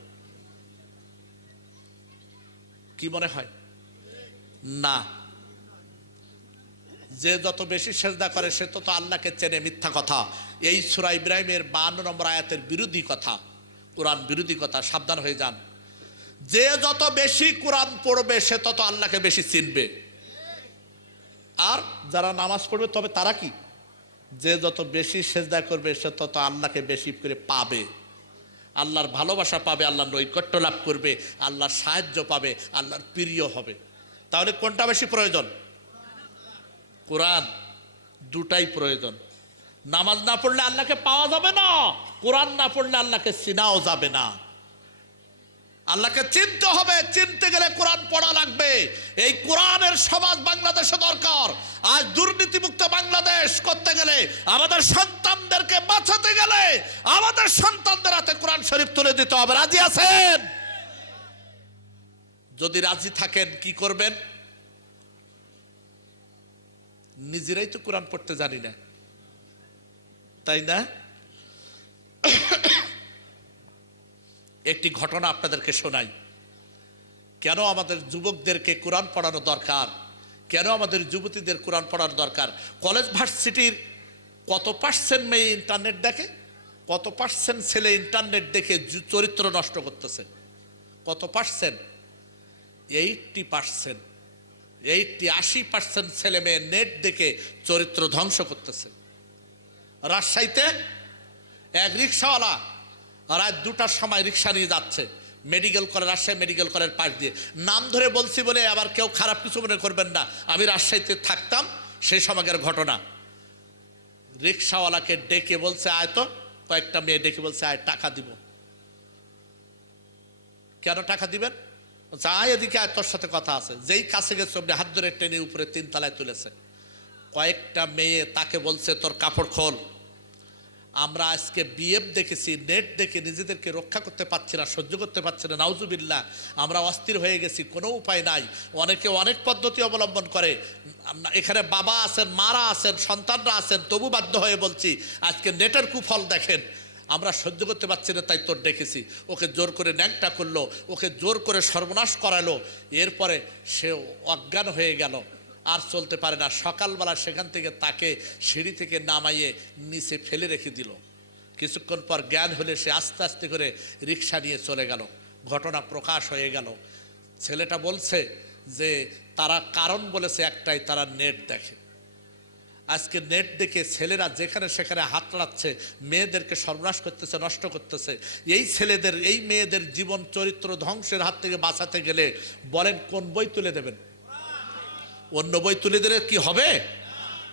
কি মনে হয়? না, যে যত বেশি সেজদা করে সে তত আল্লাহকে চেনে, মিথ্যা কথা। এই সূরা ইব্রাহিমের 52 নম্বর আয়াতের বিরোধী কথা, কোরআন বিরোধী কথা, সাবধান হয়ে যান। যে যত বেশি কোরআন পড়বে সে তত আল্লাহকে বেশি চিনবে। আর যারা নামাজ পড়বে, তবে তারা কি, যে যত বেশি সেজদা করবে সে তত আল্লাহকে বেশি করে পাবে। আল্লাহর ভালোবাসা পাবে, আল্লাহর নৈকট্য লাভ করবে, আল্লাহর সাহায্য পাবে, আল্লাহর প্রিয় হবে। তাহলে কোনটা বেশি প্রয়োজন? কোরআন। দুটাই প্রয়োজন। নামাজ না পড়লে আল্লাহকে পাওয়া যাবে না, কোরআন না পড়লে আল্লাহকে চিনাও যাবে না। আল্লাহকে চিনতে হবে, চিনতে গেলে কোরআন পড়া লাগবে। এই কোরআনের সমাজ বাংলাদেশে দরকার। আজ দুর্নীতিমুক্ত বাংলাদেশ করতে গেলে, আমাদের সন্তানদেরকে বাঁচাতে গেলে আমাদের সন্তানদের হাতে কোরআন শরীফ তুলে দিতে হবে। রাজি আছেন? যদি রাজি থাকেন কি করবেন? নিজেরাই তো কোরআন পড়তে জানি না, তাই না? একটি ঘটনা আপনাদেরকে শোনাই। কেন আমাদের যুবকদেরকে কোরআন পড়ানো দরকার, কেন আমাদের যুবতীদের কোরআন পড়ানো দরকার। কলেজ ভার্সিটির কত পার্সেন্ট মেয়ে ইন্টারনেট দেখে, কত পার্সেন্ট ছেলে ইন্টারনেট দেখে চরিত্র নষ্ট করতেছে? কত পার্সেন্ট? 80%। 80% ছেলে মেয়ে নেট দেখে চরিত্র ধ্বংস করতেছে। রাজশাহীতে এক রিক্সাওয়ালা রাত 2টার সময় রিক্সা নিয়ে যাচ্ছে medical college, Rajshahi medical college পাশ দিয়ে। নাম ধরে বলছি বলে আবার কেউ খারাপ কিছু মনে করবেন না, আমি রাজশাহীতে থাকতাম সেই সময়কার ঘটনা। রিক্সাওয়ালাকে ডেকে বলছে আয় তো, কয়েকটা মেয়ে ডেকে বলছে আয় টাকা দিব। কেন টাকা দিবেন? আয় এদিকে আয়, তোর সাথে কথা আছে। যেই কাছে গেছে অমনি হাত ধরে টেনে উপরে 3 তলায় তুলেছে। কয়েকটা মেয়ে তাকে বলছে তোর কাপড় খোল। আমরা আজকে বিএফ দেখেছি, নেট দেখে নিজেদেরকে রক্ষা করতে পারছি না, সহ্য করতে পারছি না, নাউজুবিল্লাহ। আমরা অস্থির হয়ে গেছি, কোনো উপায় নাই। অনেকে অনেক পদ্ধতি অবলম্বন করে। এখানে বাবা আছেন, মারা আছেন, সন্তানরা আছেন, তবু বাধ্য হয়ে বলছি আজকে নেটের কুফল দেখেন। আমরা সহ্য করতে পারছি না, তাই তোর ডেকেছি। ওকে জোর করে ন্যাংটা করলো, ওকে জোর করে সর্বনাশ করালো। এরপরে সে অজ্ঞান হয়ে গেল, আর চলতে পারে না। সকালবেলা সেখান থেকে তাকে সিঁড়ি থেকে নামাইয়ে নিচে ফেলে রেখে দিল। কিছুক্ষণ পর জ্ঞান হলে সে আস্তে আস্তে করে রিক্সা নিয়ে চলে গেল। ঘটনা প্রকাশ হয়ে গেল। ছেলেটা বলছে যে তারা কারণ বলেছে একটাই, তারা নেট দেখে। আজকে নেট দেখে ছেলেরা যেখানে সেখানে হাত লাড়াচ্ছে, মেয়েদেরকে সর্বনাশ করতেছে, নষ্ট করতেছে। এই ছেলেদের, এই মেয়েদের জীবন চরিত্র ধ্বংসের হাত থেকে বাঁচাতে গেলে বলেন কোন বই তুলে দেবেন? অন্য বই তুলে দিলে কি হবে?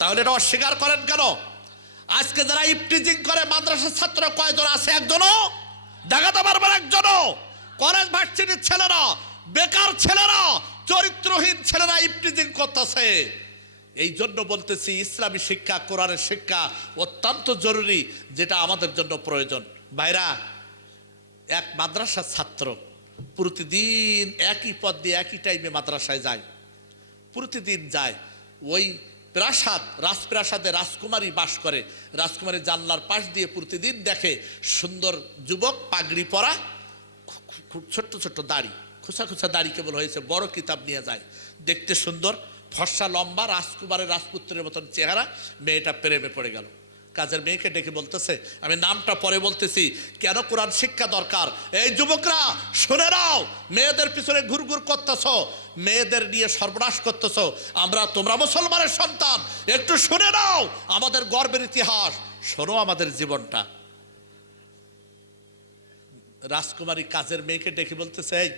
তাহলে এটা অস্বীকার করেন কেন? আজকে যারা ইফটিজিং করে মাদ্রাসার ছাত্র কয়জন আছে? একজনও দেখাতে পারবেন? একজনও? কলেজ ভার্সিটির ছেলেরা, বেকার ছেলেরা, চরিত্রহীন ছেলেরা ইফটিজিং করতেছে। এই জন্য বলতেছি ইসলামী শিক্ষা, কোরআনের শিক্ষা অত্যন্ত জরুরি, যেটা আমাদের জন্য প্রয়োজন। ভাইরা, এক মাদ্রাসার ছাত্র প্রতিদিন একই পথ দিয়ে একই টাইমে মাদ্রাসায় যায়, প্রতিদিন যায়। ওই প্রাসাদ, রাজপ্রাসাদে রাজকুমারী বাস করে। রাজকুমারী জানলার পাশ দিয়ে প্রতিদিন দেখে সুন্দর যুবক, পাগড়ি পরা, খুব ছোট্ট ছোট্ট দাড়ি, খোসা খোসা দাড়ি কেবল হয়েছে, বড় কিতাব নিয়ে যায়, দেখতে সুন্দর, ফর্সা, লম্বা, রাজকুমারের রাজপুত্রের মতন চেহারা। মেয়েটা প্রেমে পড়ে গেল। কাজের মেয়েকে ডেকে বলতেছে, আমি নামটা পরে বলতেছি, কেন কোরআন শিক্ষা দরকার। এই যুবকরা শুনে নাও, মেয়েদের পিছনে ঘুরঘুর করতেছ, মেয়েদের নিয়ে সর্বনাশ করতেছ। তোমরা মুসলমানের সন্তান, একটু শুনে নাও আমাদের গর্বের ইতিহাস, শোনো আমাদের জীবনটা। রাজকুমারী কাজের মেয়েকে ডেকে বলতেছে, এই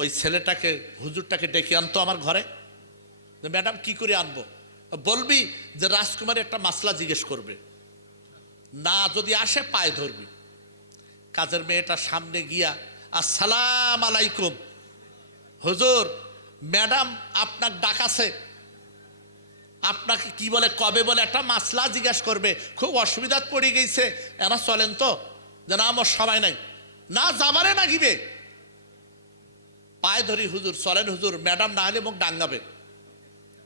ওই ছেলেটাকে, হুজুরটাকে ডেকে আনতো আমার ঘরে। ম্যাডাম কি করে আনবো? বলবি যে রাজকুমারী একটা মাসলা জিজ্ঞেস করবে, না যদি আসে পায়ে ধরবি। কাজের মেয়েটা সামনে গিয়া, আসসালাম আলাইকুম হুজুর, ম্যাডাম আপনার ডাকাছে, আপনাকে কি বলে, কবে বলে একটা মাসলা জিজ্ঞেস করবে, খুব অসুবিধাত পড়ে গেছে, এনা চলেন তো। যে না, আমার সময় নাই। না যাবারে না গিবে, পায়ে ধরি হুজুর, চলেন হুজুর, ম্যাডাম না হলে মুখ ডাঙ্গাবে।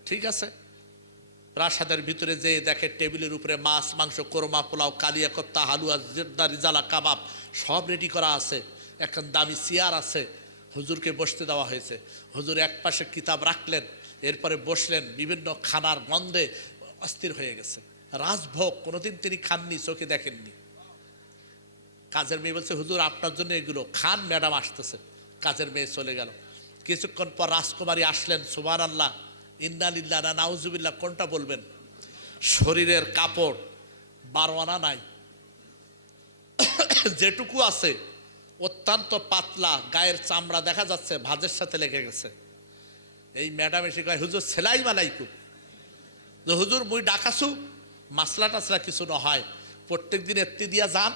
ঠিক আছে। প্রাসাদের ভিতরে যে দেখে টেবিলের উপরে মাছ, মাংস, কোরমা, পোলাও, কালিয়া কোপ্তা, হালুয়া, জেদ্দা, রিজালা, কাবাব সব রেডি করা আছে। এখন দামি চেয়ার আছে, হুজুরকে বসতে দেওয়া হয়েছে। হুজুর এক পাশে কিতাব রাখলেন, এরপরে বসলেন। বিভিন্ন খানার গন্ধে অস্থির হয়ে গেছে। রাজভোগ কোনোদিন তিনি খাননি, চোখে দেখেননি। কাজের মেয়ে বলছে, হুজুর আপনার জন্য এগুলো খান, ম্যাডাম আসতেছে। কাজের মেয়ে চলে গেল। কিছুক্ষণ পর রাজকুমারী আসলেন। সুবহানাল্লাহ, ইন্না লিল্লাহ না নাউজুবিল্লাহ, কোনটা বলবেন? শরীরের কাপড় 12 আনা নাই, যেটুকু আছে অত্যন্ত পাতলা, গায়ের চামড়া দেখা যাচ্ছে ভাঁজের সাথে লেগে গেছে। এই ম্যাডাম এসে কয়, হুজুর সেলাই মালাইকুম। যে হুজুর মুই ডাকাছু, মাসলা টাসলা কিছু ন হয়, প্রত্যেক দিন এত্তি দিয়া যান,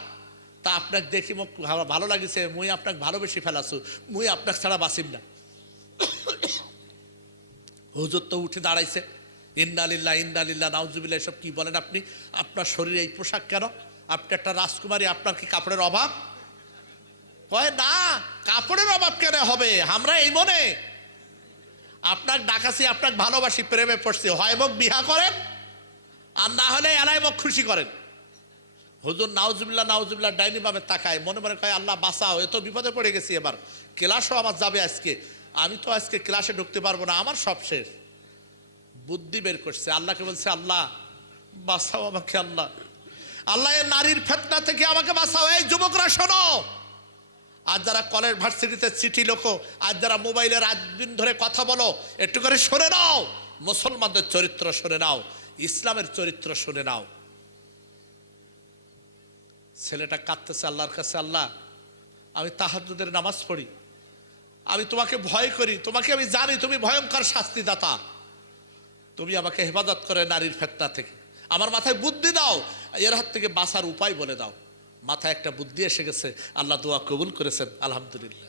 তা আপনাকে দেখি মোক ভালো লাগিছে, মুই আপনাকে ভালোবেসে ফেলাছু, মুই আপনাকে ছাড়া বাঁচিম না। হুজুর তো উঠে দাঁড়াইছে, ইন্নালিল্লাহ ইন্নালিল্লাহ নাউজুবিল্লাহ, এসব কি বলেন আপনি? আপনার শরীরে এই পোশাক কেন? আপনি একটা রাজকুমারী, আপনার কি কাপড়ের অভাব? কয় না, কাপড়ের অভাব কেন হবে, আমরা এই মনে আপনার ডাকাছি, আপনাকে ভালোবাসি, প্রেমে পড়ছি, হয় মোক বিহা করেন আর না হলে এলাই মোক খুশি করেন। হুজুর নাউজুবিল্লাহ নাউজুবিল্লাহ ডাইনি ভাবে তাকায়, মনে মনে কয় আল্লাহ বাঁচাও, এত বিপদে পড়ে গেছি, এবার ক্লাসও আমার যাবে আজকে, আমি তো আজকে ক্লাসে ঢুকতে পারবো না, আমার সব শেষ। বুদ্ধি বের করছে, আল্লাহকে বলছে আল্লাহ বাঁচাও আমাকে, আল্লাহ আল্লাহ এই নারীর ফিতনা থেকে আমাকে বাঁচাও। এই যুবকরা শোনো, আর যারা কলেজ ভার্সিটিতে চিঠি লেখো, আর যারা মোবাইলে রাত দিন ধরে কথা বলো, একটু করে শুনে নাও, মুসলমানদের চরিত্র শুনে নাও, ইসলামের চরিত্র শুনে নাও। ছেলেটা কাঁদতেছে আল্লাহর কাছে, আল্লাহ আমি তাহাজ্জুদের নামাজ পড়ি, আমি তোমাকে ভয় করি, তোমাকে আমি জানি তুমি ভয়ঙ্কর শাস্তিদাতা, তুমি আমাকে হেফাজত করে নারীর ফিতনা থেকে, আমার মাথায় বুদ্ধি দাও, এর হাত থেকে বাঁচার উপায় বলে দাও। মাথায় একটা বুদ্ধি এসে গেছে, আল্লাহ দোয়া কবুল করেছেন, আলহামদুলিল্লাহ।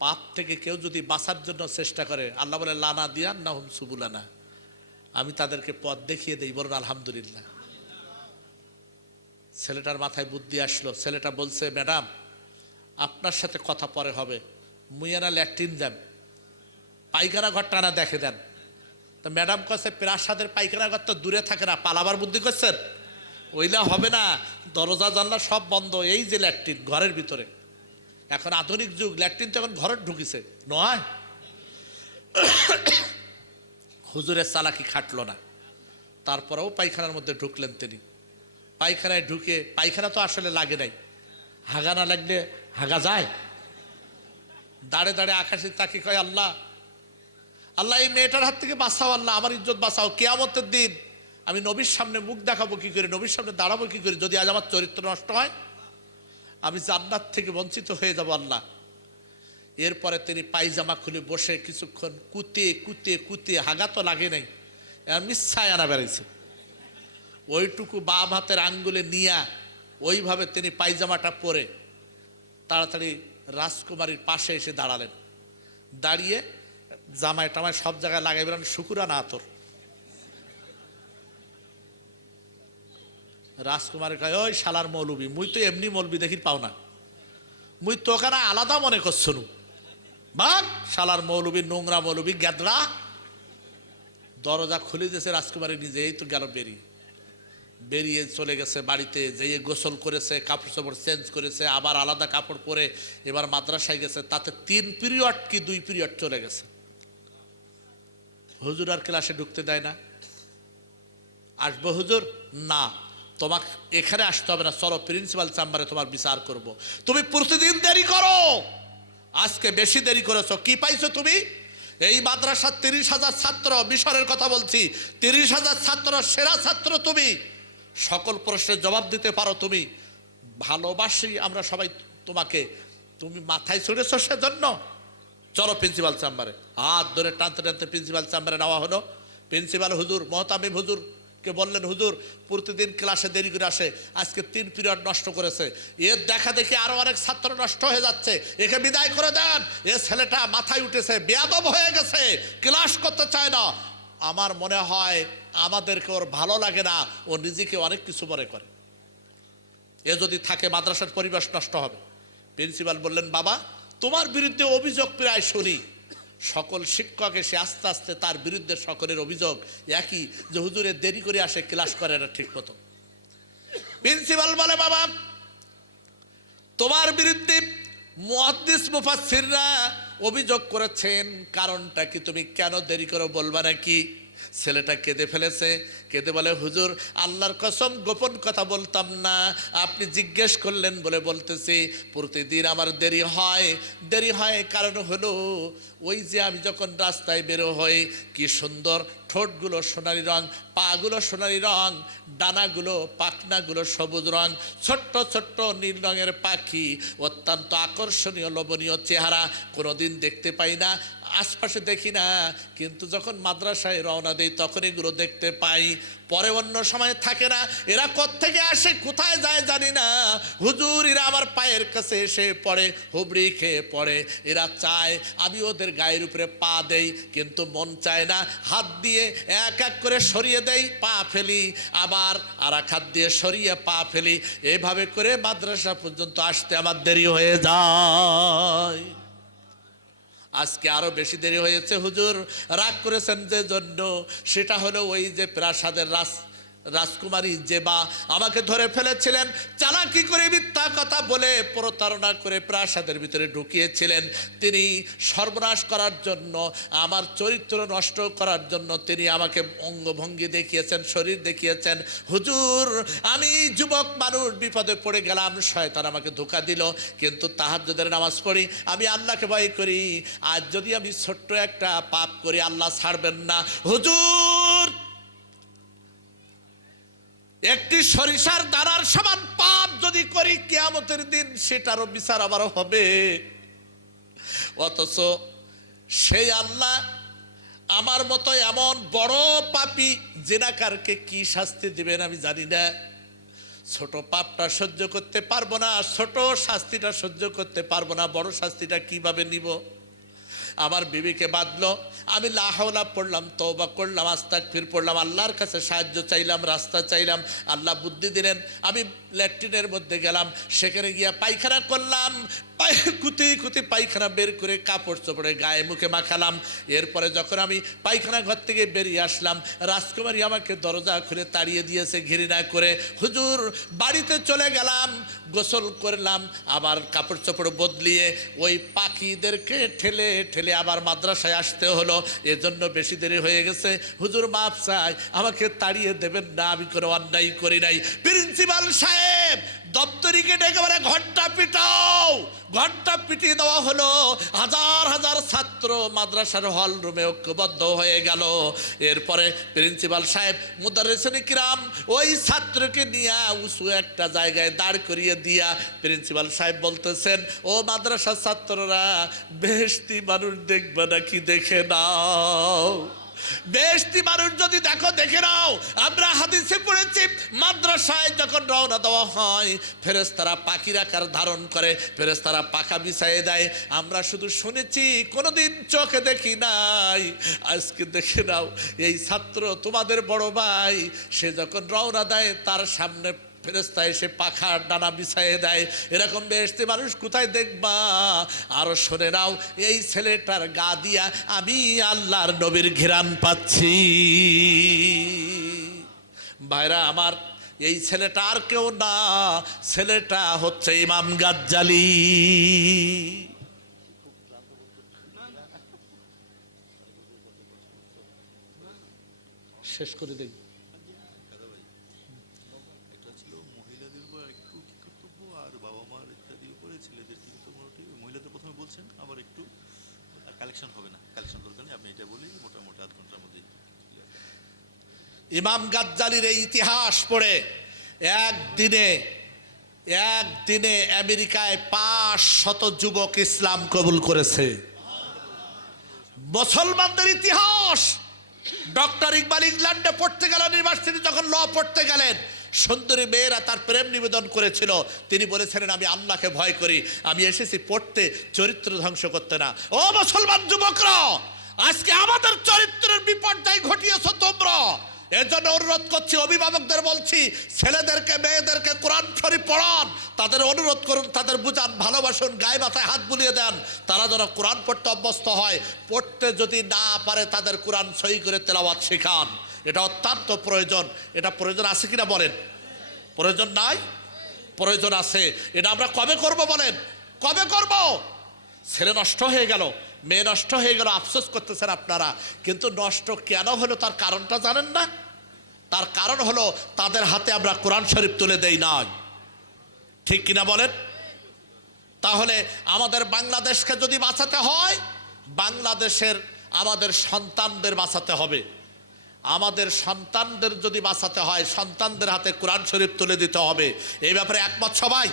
পাপ থেকে কেউ যদি বাঁচার জন্য চেষ্টা করে, আল্লাহ বলে লানা দিয়ান না হুম সুবুলানা, আমি তাদেরকে পথ দেখিয়ে দেই, বলুন আলহামদুলিল্লাহ। ছেলেটার মাথায় বুদ্ধি আসলো, ছেলেটা বলছে ম্যাডাম আপনার সাথে কথা পরে হবে, মুইয়ানা ল্যাট্রিন যান, পায়খানা ঘরটা না দেখে দেন। তো ম্যাডাম কাছে প্রাসাদের পায়খানা ঘর তো দূরে থাকে না, পালাবার বুদ্ধি করছেন, ওইলা হবে না, দরজা জানলা সব বন্ধ, এই যে ল্যাট্রিন ঘরের ভিতরে, এখন আধুনিক যুগ, ল্যাট্রিন তো এখন ঘরে ঢুকিছে নয়। হুজুরের চালাকি খাটলো না, তারপরেও পায়খানার মধ্যে ঢুকলেন তিনি। পায়খানায় ঢুকে, পায়খানা তো আসলে লাগে নাই, হাগা না লাগলে হাগা যায়, দাঁড়ে দাঁড়ে আকাশে তাকে কয় আল্লাহ আল্লাহ এই মেয়েটার হাত থেকে বাঁচাও, আল্লাহ আমার ইজ্জত বাঁচাও, কিয়ামতের দিন আমি নবীর সামনে মুখ দেখাবো কি করে, নবীর সামনে দাঁড়াবো কি করে, যদি আজ আমার চরিত্র নষ্ট হয়, আমি জান্নাত থেকে বঞ্চিত হয়ে যাব আল্লাহ। এরপরে তিনি পায়জামা খুলে বসে কিছুক্ষণ কুতিয়ে কুতিয়ে কুতিয়ে, হাগা তো লাগে নাই, মিথ্যায় আনা বেড়াইছে, ওইটুকু বাম হাতের আঙ্গুলে নিয়া ওইভাবে তিনি পায়জামাটা পরে তাড়াতাড়ি রাজকুমারীর পাশে এসে দাঁড়ালেন। দাঁড়িয়ে জামায় টামায় সব জায়গায় লাগাই বেড়ান শুকুরানা আতর। রাজকুমারী কয়, ওই শালার মৌলবি, মুই তো এমনি মৌলবি দেখি পাও না, মুই তো ওখানে আলাদা মনে করছো নু, বাঘ শালার মৌলবি, নোংরা মৌলবি, গেদড়া। দরজা খুলে দিয়েছে রাজকুমারী নিজে, এই তো গেল বেরিয়ে, বেরিয়ে চলে গেছে বাড়িতে, যেয়ে গোসল করেছে, কাপড় চাপড় চেঞ্জ করেছে, আবার আলাদা কাপড় পরে এবার মাদ্রাসায় গেছে, তাতে 3 পিরিয়ড কি 2 পিরিয়ড চলে গেছে। হুজুর আর ক্লাসে ঢুকতে দেয় না। আসবো হুজুর, না তোমাকে এখানে আসতে হবে না, চলো প্রিন্সিপাল চেম্বারে তোমার বিচার করব। তুমি প্রতিদিন দেরি করো, আজকে বেশি দেরি করেছো, কি পাইছো তুমি? এই মাদ্রাসার 30,000 ছাত্র, মিশরের কথা বলছি, 30,000 ছাত্র, সেরা ছাত্র তুমি, সকল প্রশ্নের জবাব দিতে পারো তুমি, ভালোবাসি আমরা সবাই তোমাকে, তুমি মাথায় ছুড়েছো সেজন্য, চলো প্রিন্সিপাল চেম্বারে। হাত ধরে টানতে টানতে প্রিন্সিপাল চেম্বারে নেওয়া হলো। প্রিন্সিপাল হুজুর মোহতামিম হুজুরকে বললেন, হুজুর প্রতিদিন ক্লাসে দেরি করে আসে, আজকে 3 পিরিয়ড নষ্ট করেছে, এর দেখা দেখি আরো অনেক ছাত্র নষ্ট হয়ে যাচ্ছে, একে বিদায় করে দেন, এ ছেলেটা মাথায় উঠেছে, বেয়াদব হয়ে গেছে, ক্লাস করতে চায় না, আমার মনে হয় আমাদেরকে ওর ভালো লাগে না, ও নিজেকে অনেক কিছু মনে করে, এ যদি থাকে মাদ্রাসার পরিবেশ নষ্ট হবে। প্রিন্সিপাল বললেন, বাবা তোমার বিরুদ্ধে অভিযোগ প্রায় শুনি, সকল শিক্ষক এসে আস্তে আস্তে তার বিরুদ্ধে সকলের অভিযোগ একই, যে হুজুরে দেরি করে আসে, ক্লাস করে না ঠিক মতো। প্রিন্সিপাল বলে, বাবা তোমার বিরুদ্ধে মুহাদ্দিস মুফাসসিররা অভিযোগ করেছেন, কারণটা কি, তুমি কেন দেরি করো বলবা নাকি? ছেলেটা কেঁদে ফেলেছে, কেঁদে বলে, হুজুর আল্লাহর কসম গোপন কথা বলতাম না, আপনি জিজ্ঞেস করলেন বলে বলতেছি। প্রতিদিন আমার দেরি হয় কারণ হলো ওই যে আমি যখন রাস্তায় বেরো হই, কি সুন্দর ঠোঁটগুলো সোনালি রং, পাগুলো সোনালি রং, ডানাগুলো পাখনাগুলো সবুজ রং, ছোট্ট ছোট্ট নীল রঙের পাখি, অত্যন্ত আকর্ষণীয় লোভনীয় চেহারা, কোনোদিন দেখতে পাই না, আশপাশে দেখি না, কিন্তু যখন মাদ্রাসায় রওনা দেই তখন এগুলো দেখতে পাই। পরে অন্য সময় থাকে না। এরা কোত্থেকে আসে কোথায় যায় জানি না, হুজুর এরা আমার পায়ের কাছে এসে পড়ে, হুবড়ি খেয়ে পড়ে। এরা চায় আমি ওদের গায়ের উপরে পা দেই, কিন্তু মন চায় না। হাত দিয়ে এক এক করে সরিয়ে দেই, পা ফেলি, আবার আর এক হাত দিয়ে সরিয়ে পা ফেলি। এইভাবে করে মাদ্রাসা পর্যন্ত আসতে আমার দেরি হয়ে যায়। আজকে আরো বেশি দেরি হয়েছে হুজুর, রাগ করেছেন যে জন্য, সেটা হলো ওই যে প্রাসাদের রাজকুমারী জেবা আমাকে ধরে ফেলেছিলেন, চালাকি করে মিথ্যা কথা বলে প্রতারণা করে প্রাসাদের ভিতরে ঢুকিয়েছিলেন। তিনি সর্বনাশ করার জন্য, আমার চরিত্র নষ্ট করার জন্য তিনি আমাকে অঙ্গভঙ্গি দেখিয়েছেন, শরীর দেখিয়েছেন। হুজুর আমি যুবক মানুষ, বিপদে পড়ে গেলাম, শয়তান আমাকে ধোঁকা দিল, কিন্তু তাহাজ্জুদের নামাজ পড়ি, আমি আল্লাহকে ভয় করি। আজ যদি আমি ছোট্ট একটা পাপ করি আল্লাহ ছাড়বেন না। হুজুর একটি সরিষার দানার সমান পাপ যদি করি কিয়ামতের দিন সেটারও বিচার আবারও হবে। অথচ সেই আল্লাহ আমার মতো এমন বড় পাপী জিনাকারকে কি শাস্তি দিবেন আমি জানি না। ছোট পাপটা সহ্য করতে পারবো না, ছোট শাস্তিটা সহ্য করতে পারবো না, বড় শাস্তিটা কিভাবে নিব? আমার বিবিকে বাঁধলো, আমি লা হাওলা পড়লাম, তওবা করলাম, আস্তাগফির পড়লাম, আল্লাহর কাছে সাহায্য চাইলাম, রাস্তা চাইলাম, আল্লাহ বুদ্ধি দিলেন। আমি ল্যাট্রিনের মধ্যে গেলাম, সেখানে গিয়া পায়খানা করলাম, কুতি পায়খানা বের করে কাপড় চোপড়ে গায়ে মুখে মাখালাম। এরপরে যখন আমি পায়খানা ঘর থেকে বেরিয়ে আসলাম, রাজকুমারী আমাকে দরজা খুলে তাড়িয়ে দিয়েছে ঘৃণা করে। হুজুর বাড়িতে চলে গেলাম, গোসল করলাম, আবার কাপড় চোপড় বদলিয়ে ওই পাখিদেরকে ঠেলে ঠেলে আবার মাদ্রাসায় আসতে হলো, এজন্য বেশি দেরি হয়ে গেছে। হুজুর মাপ চাই, আমাকে তাড়িয়ে দেবেন না, আমি কোনো অন্যায় করি নাই। প্রিন্সিপাল সাহেব দপ্তরিকে ডেকে বলে ঘন্টা পিটাও, ঘন্টা পিটিয়ে দেওয়া হলো। হাজার হাজার ছাত্র মাদ্রাসার হল রুমে ঐক্যবদ্ধ হয়ে গেল। এরপরে প্রিন্সিপাল সাহেব মুদাররিসিন কিরাম ওই ছাত্রকে নিয়ে উঁচু একটা জায়গায় দাঁড় করিয়ে দিয়া প্রিন্সিপাল সাহেব বলতেছেন, ও মাদ্রাসার ছাত্ররা, বেহেশতি মানুষ দেখবে নাকি দেখে নাও, বেহেশতি মানুষ যদি দেখো দেখে নাও। আমরা হাদিসে পড়েছি মাদ্রাসায় যখন রওনা দেওয়া হয় ফেরেশতারা পাখির আকার ধারণ করে, ফেরেশতারা পাখা বিছাইয়ে দেয়। আমরা শুধু শুনেছি, কোনোদিন চোখে দেখি নাই। আজকে দেখে নাও, এই ছাত্র তোমাদের বড় ভাই, সে যখন রওনা দেয় তার সামনে ফেরেশতা এসে পাখার ডানা বিছাইয়ে দেয়। এরকম বেহেশতি মানুষ কোথায় দেখবা? আরো শুনে নাও, এই ছেলেটার গা দিয়া আমি আল্লাহর নবীর ঘিরান পাচ্ছি। ভাইরা আমার, এই ছেলেটা আর কেউ না, ছেলেটা হচ্ছে ইমাম গাজ্জালী। শেষ করে দেই। কালেকশন হবে না, কালেকশন দরকার নেই, আপনি এটা বলি মোটামুটি আধ ঘন্টার মধ্যেই। ইমাম গাজ্জালীর এই ইতিহাস পড়ে একদিনে আমেরিকায় 500 যুবক ইসলাম কবুল করেছে। মুসলমানদের ইতিহাস। ডক্টর ইকবাল ইংল্যান্ডে পড়তে গেলেন, ইউনিভার্সিটি যখন ল পড়তে গেলেন, সুন্দরী মেয়েরা তার প্রেম নিবেদন করেছিল। তিনি বলেছিলেন, আমি আল্লাহকে ভয় করি, আমি এসেছি পড়তে, চরিত্র ধ্বংস করতে না। ও মুসলমান যুবকরা, আজকে আমাদের চরিত্রের বিপর্যয় ঘটিয়েছো তোমরা। এর জন্য অনুরোধ করছি, অভিভাবকদের বলছি, ছেলেদেরকে মেয়েদেরকে কোরআন শরীফ পড়ান, তাদের অনুরোধ করুন, তাদের বুঝান, ভালোবাসুন, গায়ে মাথায় হাত বুলিয়ে দেন, তারা যেন কোরআন পড়তে অভ্যস্ত হয়। পড়তে যদি না পারে তাদের কোরআন সহি করে তেলাওয়াত শেখান। এটা অত্যন্ত প্রয়োজন। এটা প্রয়োজন আছে কিনা বলেন? প্রয়োজন নাই? প্রয়োজন আছে। এটা আমরা কবে করব বলেন? কবে করব? ছেলে নষ্ট হয়ে গেল, মেয়ে নষ্ট হয়ে গেল, আফসোস করতেছেন আপনারা, কিন্তু নষ্ট কেন হলো তার কারণটা জানেন না? তার কারণ হলো তাদের হাতে আমরা কোরআন শরীফ তুলে দেই নাই। ঠিক কিনা বলেন? তাহলে আমাদের বাংলাদেশকে যদি বাঁচাতে হয়, বাংলাদেশের আমাদের সন্তানদের বাঁচাতে হবে। আমাদের সন্তানদের যদি বাঁচাতে হয়, সন্তানদের হাতে কোরআন শরীফ তুলে দিতে হবে। এই ব্যাপারে একমত সবাই?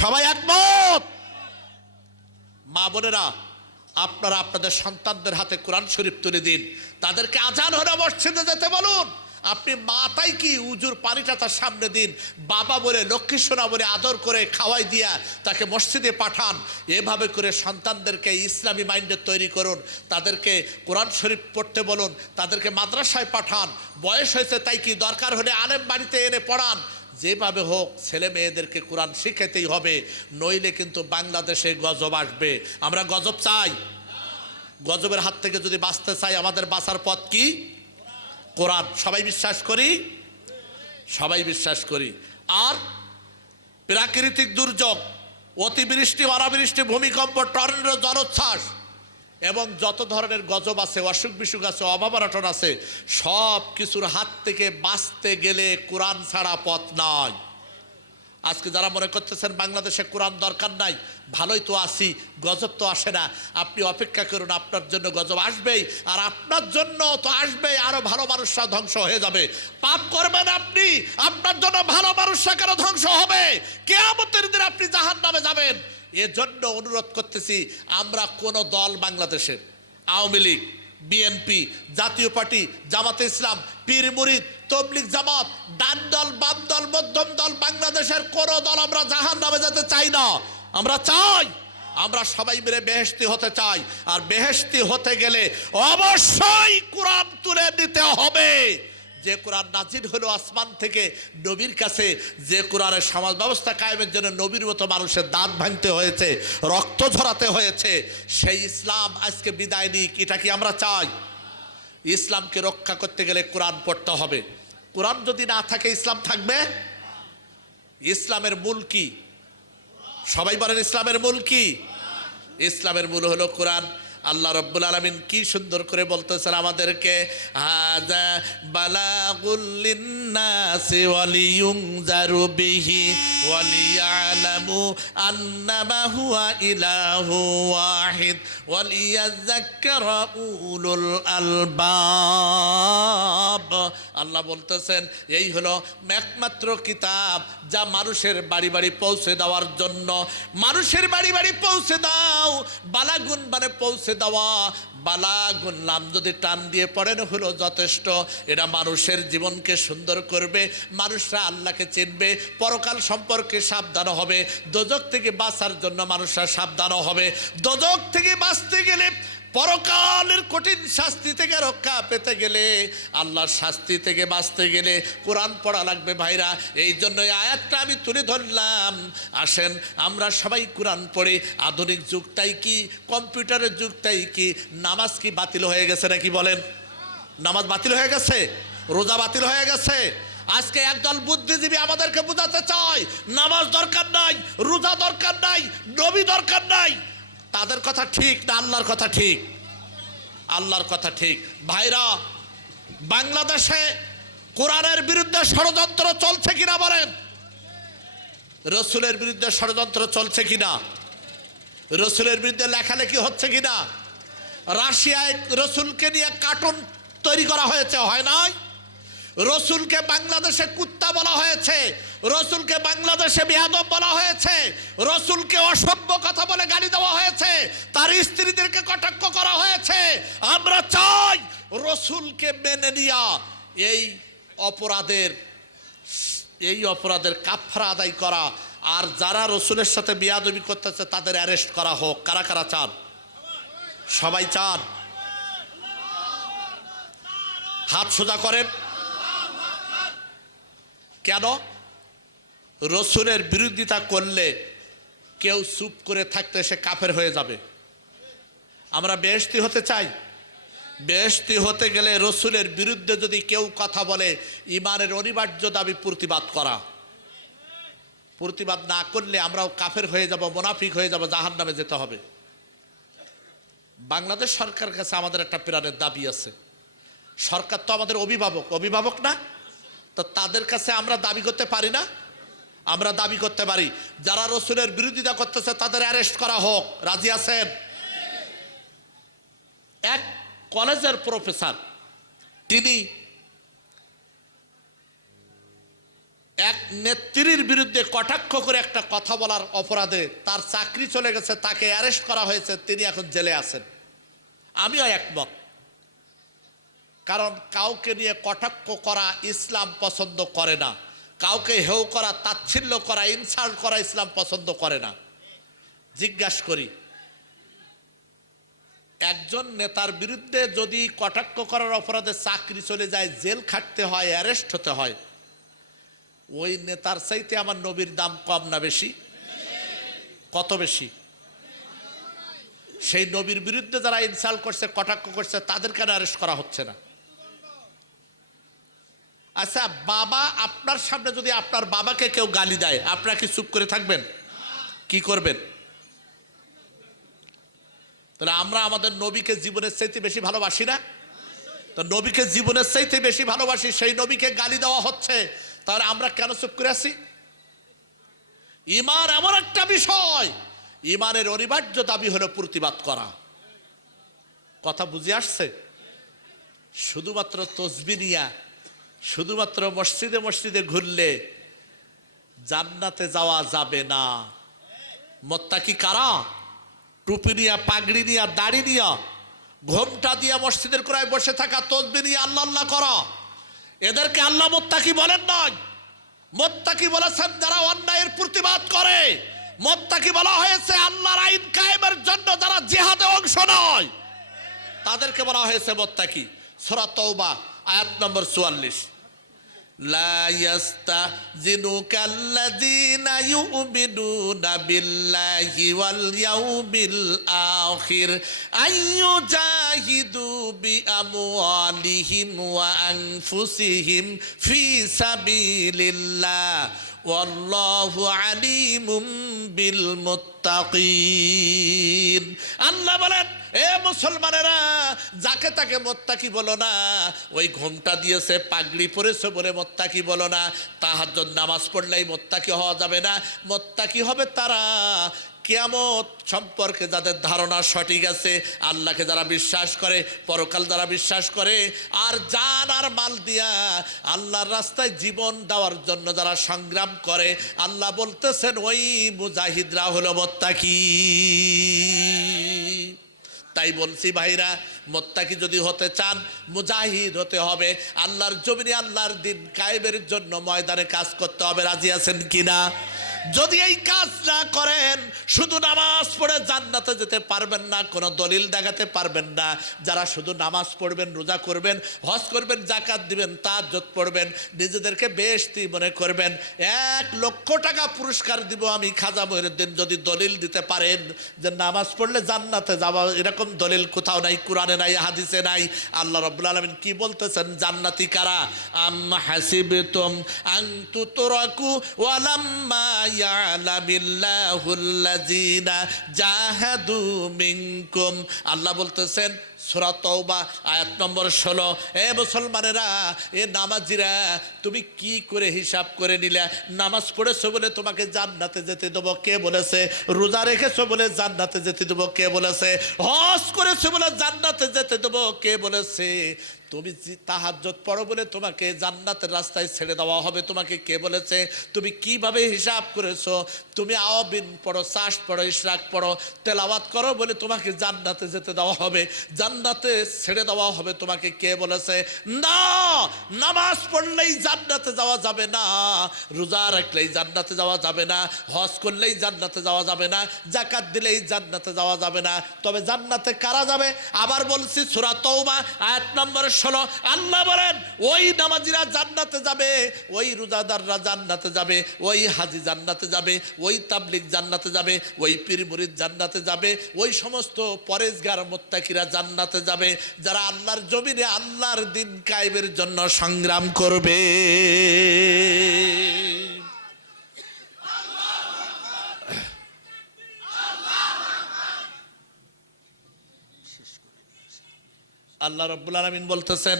সবাই একমত? মা বোনেরা, আপনারা আপনাদের সন্তানদের হাতে কোরআন শরীফ তুলে দিন, তাদেরকে আজান হলে মসজিদে যেতে বলুন। আপনি মাতাই কি উজুর পানিটা তার সামনে দিন, বাবা বলে লক্ষ্মী সোনা বলে আদর করে খাওয়াই দিয়া তাকে মসজিদে পাঠান। এভাবে করে সন্তানদেরকে ইসলামী মাইন্ডে তৈরি করুন, তাদেরকে কোরআন শরীফ পড়তে বলুন, তাদেরকে মাদ্রাসায় পাঠান। বয়স হয়েছে তাই কি দরকার হলে আলেম বাড়িতে এনে পড়ান। যেভাবে হোক ছেলে মেয়েদেরকে কোরআন শিখাতেই হবে, নইলে কিন্তু বাংলাদেশে গজব আসবে। আমরা গজব চাই? গজবের হাত থেকে যদি বাঁচতে চাই, আমাদের বাঁচার পথ কি? কোরআন। সবাই বিশ্বাস করি? সবাই বিশ্বাস করি। আর প্রাকৃতিক দুর্যোগ, অতিবৃষ্টি, অনাবৃষ্টি, ভূমিকম্প, টর্নেডো, জলোচ্ছ্বাস এবং যত ধরনের গজব আছে, অসুখ বিসুখ আছে, অভাব অনটন আছে, সব কিছুর হাত থেকে বাঁচতে গেলে কোরআন ছাড়া পথ নাই। আজকে যারা মনে করতেছেন বাংলাদেশে কোরআন দরকার নাই, ভালোই তো আছি, গজব তো আসে না, আপনি অপেক্ষা করুন, আপনার জন্য গজব আসবেই। আর আপনার জন্য তো আসবেই, আরো ভালো মানুষরা ধ্বংস হয়ে যাবে। পাপ করবেন আপনি, আপনার জন্য ভালো মানুষরা কেন ধ্বংস হবে? কিয়ামতের দিন আপনি জাহান্নামে যাবেন। এজন্য অনুরোধ করতেছি, আমরা কোন দল, বাংলাদেশের আওয়ামী লীগ, বিএনপি, জাতীয় পার্টি, জামাতে ইসলাম, পীর মুরিদ, তবলিগ জামাত, ডান দল, বাম দল, মধ্যম দল, বাংলাদেশের কোন দল আমরা জাহান্নামে যেতে চাই না। আমরা চাই, আমরা সবাই মিলে বেহেশতি হতে চাই। আর বেহেশতি হতে গেলে অবশ্যই কোরআন তুলে নিতে হবে। যে কোরআন নাজিল হলো আসমান থেকে নবীর কাছে, যে কোরআনের সমাজ ব্যবস্থা কায়েমের জন্য নবীর মতো মানুষের দাঁত ভাঙতে হয়েছে, রক্ত ঝরাতে হয়েছে, সেই ইসলাম আজকে বিদায় নিক, এটা কি আমরা চাই? ইসলামকে রক্ষা করতে গেলে কোরআন পড়তে হবে। কোরআন যদি না থাকে ইসলাম থাকবে? ইসলামের মূল কি? সবাই বলেন, ইসলামের মূল কি? ইসলামের মূল হলো কোরআন। আল্লাহ রাব্বুল আলামিন কি সুন্দর করে বলতেছেন আমাদেরকে, হাযা বালাগুল লিন্নাসি ওয়ালিয়ুনজারু বিহি ওয়ালিয়ালামু আন্নামা হুয়া ইলাহু ওয়াহিদ ওয়ালিয়াযাক্কারা উলুল আলবাব। আল্লাহ বলতেছেন এই হলো একমাত্র কিতাব যা মানুষের বাড়ি বাড়ি পৌঁছে দেওয়ার জন্য। মানুষের বাড়ি বাড়ি পৌঁছে দাও, বালাগুন মানে পৌঁছে দেওয়া, বালাগুন নাম যদি টান দিয়ে পড়েন হলো যথেষ্ট। এটা মানুষের জীবনকে সুন্দর করবে, মানুষরা আল্লাহকে চিনবে, পরকাল সম্পর্কে সাবধান হবে, দোজক থেকে বাঁচার জন্য মানুষরা সাবধান হবে। দোজক থেকে বাঁচতে গেলে, পরকালের কঠিন শাস্তি থেকে রক্ষা পেতে গেলে, আল্লাহর শাস্তি থেকে বাঁচতে গেলে কোরআন পড়া লাগবে ভাইরা। এই জন্য এই আয়াতটা আমি তুলে ধরলাম। আসেন আমরা সবাই কোরআন পড়ি। আধুনিক যুগটাই কি, কম্পিউটারের যুগটাই কি, নামাজ কি বাতিল হয়ে গেছে নাকি বলেন? নামাজ বাতিল হয়ে গেছে, রোজা বাতিল হয়ে গেছে। আজকে একদল বুদ্ধিজীবী আমাদেরকে বোঝাতে চায় নামাজ দরকার নাই, রোজা দরকার নাই, নবী দরকার নাই। তাদের কথা ঠিক না আল্লাহর কথা ঠিক? আল্লাহর কথা ঠিক। ভাইরা, বাংলাদেশে কোরআনের বিরুদ্ধে ষড়যন্ত্র চলছে কিনা বলেন? রসুলের বিরুদ্ধে ষড়যন্ত্র চলছে কিনা? রসুলের বিরুদ্ধে লেখালেখি হচ্ছে কিনা? রাশিয়ায় রসুলকে নিয়ে কার্টুন তৈরি করা হয়েছে, হয় নাই? রসুলকে বাংলাদেশে কুত্তা বলা হয়েছে, রসুলকে বাংলাদেশে বেয়াদব বলা হয়েছে, রসুলকে অসভ্য কথা বলে গালি দেওয়া হয়েছে, তার স্ত্রীদেরকে কটাক্ষ করা হয়েছে। আমরা চাই রসুলকে মেনে নিয়া এই অপরাধের কাফারা আদায় করা। আর যারা রসুলের সাথে বেয়াদবি করতেছে তাদের অ্যারেস্ট করা হোক। কারা কারা চান? সবাই চান? হাত সোজা করেন। কেন? রসুলের বিরোধিতা করলে কেউ চুপ করে থাকতে সে কাফের হয়ে যাবে। আমরা বেহেশতি হতে চাই। বেহেশতি হতে গেলে রসুলের বিরুদ্ধে যদি কেউ কথা বলে, ইমানের অনিবার্য দাবি প্রতিবাদ করা। প্রতিবাদ না করলে আমরাও কাফের হয়ে যাব, মুনাফিক হয়ে যাব, জাহান্নামে যেতে হবে। বাংলাদেশ সরকারের কাছে আমাদের একটা প্রাণের দাবি আছে। সরকার তো আমাদের অভিভাবক, অভিভাবক না? তো তাদের কাছে আমরা দাবি করতে পারি না? আমরা দাবি করতে পারি, যারা রসুলের বিরোধিতা করতেছে তাদের অ্যারেস্ট করা হোক। রাজি আছেন? এক কলেজের প্রফেসর, তিনি এক নেত্রীর বিরুদ্ধে কটাক্ষ করে একটা কথা বলার অপরাধে তার চাকরি চলে গেছে, তাকে অ্যারেস্ট করা হয়েছে, তিনি এখন জেলে আছেন। আমিও একমত, কারণ কাউকে নিয়ে কটাক্ষ করা ইসলাম পছন্দ করে না, কাউকে হেয় করা, তাচ্ছিল্য করা, ইনসাল্ট করা ইসলাম পছন্দ করে না। জিজ্ঞাসা করি, একজন নেতার বিরুদ্ধে যদি কটাক্ষ করার অপরাধে চাকরি চলে যায়, জেল খাটতে হয়, অ্যারেস্ট হতে হয়, ওই নেতার চাইতে আমার নবীর দাম কম না বেশি? কত বেশি? সেই নবীর বিরুদ্ধে যারা ইনসাল্ট করছে, কটাক্ষ করছে, তাদের কেন অ্যারেস্ট করা হচ্ছে না? আচ্ছা, বাবা, আপনার সামনে যদি আপনার বাবাকে কেউ গালি দেয়, আপনারা কি চুপ করে থাকবেন? কি করবেন? তাহলে আমরা আমাদের নবীকে জীবনের চাইতে বেশি ভালোবাসি না? তো নবীকে জীবনের চাইতে বেশি ভালোবাসি, সেই নবীকে গালি দেওয়া হচ্ছে, তাহলে আমরা কেন চুপ করে আছি? ঈমান এমন একটা বিষয়, ঈমানের অনিবার্য দাবি হলো প্রতিবাদ করা। কথা বুঝে আসছে? শুধুমাত্র তসবিহ নিয়া, শুধুমাত্র মসজিদে মসজিদে ঘুরলে জান্নাতে যাওয়া যাবে না। মুত্তাকি কারা? টুপি নিয়া, পাগড়ি নিয়া, দাড়ি নিয়া, ঘোমটা দিয়া মসজিদের কোণায় বসে থাকা, তসবিহ নিয়ে আল্লাহ আল্লাহ করা, এদেরকে আল্লাহ মুত্তাকি বলেন নাই। মুত্তাকি বলেছেন যারা অন্যায়ের প্রতিবাদ করে। মুত্তাকি বলা হয়েছে আল্লাহর আইন কায়েমের জন্য যারা জিহাদে অংশ নেয়, তাদেরকে বলা হয়েছে মুত্তাকি। সূরা তাওবা আয়াত নম্বর 44। লা ইয়াস্তাযিনুকাল্লাযীনা ইউমিনুনা বিল্লাহি ওয়াল ইয়াউমিল আখির আইয়ুজাহিদু বিআমওয়ালিহিম ওয়া আনফুসিহিম ফি সাবিলিল্লাহ ওয়াল্লাহু আলিমুম বিল মুত্তাকিন। আল্লাহ বলেন, এ মুসলমানেরা, যাকে তাকে মুত্তাকি বলো না। ওই ঘোমটা দিয়েছে, পাগড়ি পরেছে বলে মুত্তাকি বলো না। তাহাজ্জুদ নামাজ পড়লেই মুত্তাকি হওয়া যাবে না। মুত্তাকি হবে তারা কিয়ামত সম্পর্কে যাদের ধারণা সঠিক আছে, আল্লাহকে যারা বিশ্বাস করে, পরকাল যারা বিশ্বাস করে, আর জান আর মাল দিয়া আল্লাহর রাস্তায় জীবন দেওয়ার জন্য যারা সংগ্রাম করে, আল্লাহ বলতেছেন ওই মুজাহিদরা হলো মুত্তাকি। তাই বলছি ভাইরা, মুত্তাকি যদি হতে চান, মুজাহিদ হতে হবে। আল্লাহর জমিনে আল্লাহর দিন কায়েমের জন্য ময়দানে কাজ করতে হবে। রাজি আছেন কিনা? যদি এই কাজ না করেন, শুধু নামাজ পড়ে জান্নাতে যেতে পারবেন না, কোনো দলিল দেখাতে পারবেন না। যারা শুধু নামাজ পড়বেন, রোজা করবেন, হজ করবেন, যাকাত দিবেন, তাহাজ্জুদ পড়বেন, নিজেদেরকে বেশতি মনে করবেন, 1 লক্ষ টাকা পুরস্কার দিব আমি খাজা মঈনুদ্দিন, যদি দলিল দিতে পারেন যে নামাজ পড়লে জান্নাতে যাওয়া, এরকম দলিল কোথাও নাই, কোরআনে নাই, হাদিসে নাই। আল্লাহ রাব্বুল আলামিন কি বলতেছেন? জান্নাতি কারা? আম হাসিবতুম আন তুতরাকু ওয়া লাম্মা ইয়ালামিল্লাহুল্লাযীনা জাহাদু মিনকুম। আল্লাহ বলতেছেন সূরা তাওবা আয়াত নম্বর 16, এ মুসলমানেরা, এ নামাজিরা, তুমি কি করে হিসাব করে নিলে? নামাজ পড়েছো বলে তোমাকে জান্নাতে যেতে দেবো কে বলেছে? রোজা রেখেছো বলে জান্নাতে যেতে দেবো কে বলেছে? হজ করেছো বলে জান্নাতে যেতে দেবো কে বলেছে? তুমি তাহাজ্জুদ পড়ো বলে তোমাকে জান্নাতের রাস্তায় ছেড়ে দেওয়া হবে তোমাকে কে বলেছে? তুমি কিভাবে হিসাব করেছো? তুমি আওয়াবিন পড়ো, চাষ পড়ো, ইশরাক পড়ো, তেলাওয়াত করো বলে তোমাকে জান্নাতে যেতে দেওয়া হবে, জান্নাতে ছেড়ে দেওয়া হবে তোমাকে কে বলেছে? না, নামাজ পড়লেই জান্নাতে যাওয়া যাবে না, রোজা রাখলেই জান্নাতে যাওয়া যাবে না, হজ করলেই জান্নাতে যাওয়া যাবে না, যাকাত দিলেই জান্নাতে যাওয়া যাবে না। তবে জান্নাতে কারা যাবে? আবার বলছি সূরা তাওবা আয়াত নম্বর 16, আল্লাহ বলেন ওই নামাজিরা জান্নাতে যাবে, ওই রোজাদাররা জান্নাতে যাবে, ওই হাজি জান্নাতে যাবে, ওই তাবলিগ জান্নাতে যাবে, ওই পীর মুরিদ জান্নাতে যাবে, ওই সমস্ত পরেজগার মুত্তাকিরা জান্নাতে যাবে যারা আল্লাহর জমিনে আল্লাহর দিন কায়েমের জন্য সংগ্রাম করবে। আল্লাহ রাব্বুল আলামিন বলতেছেন,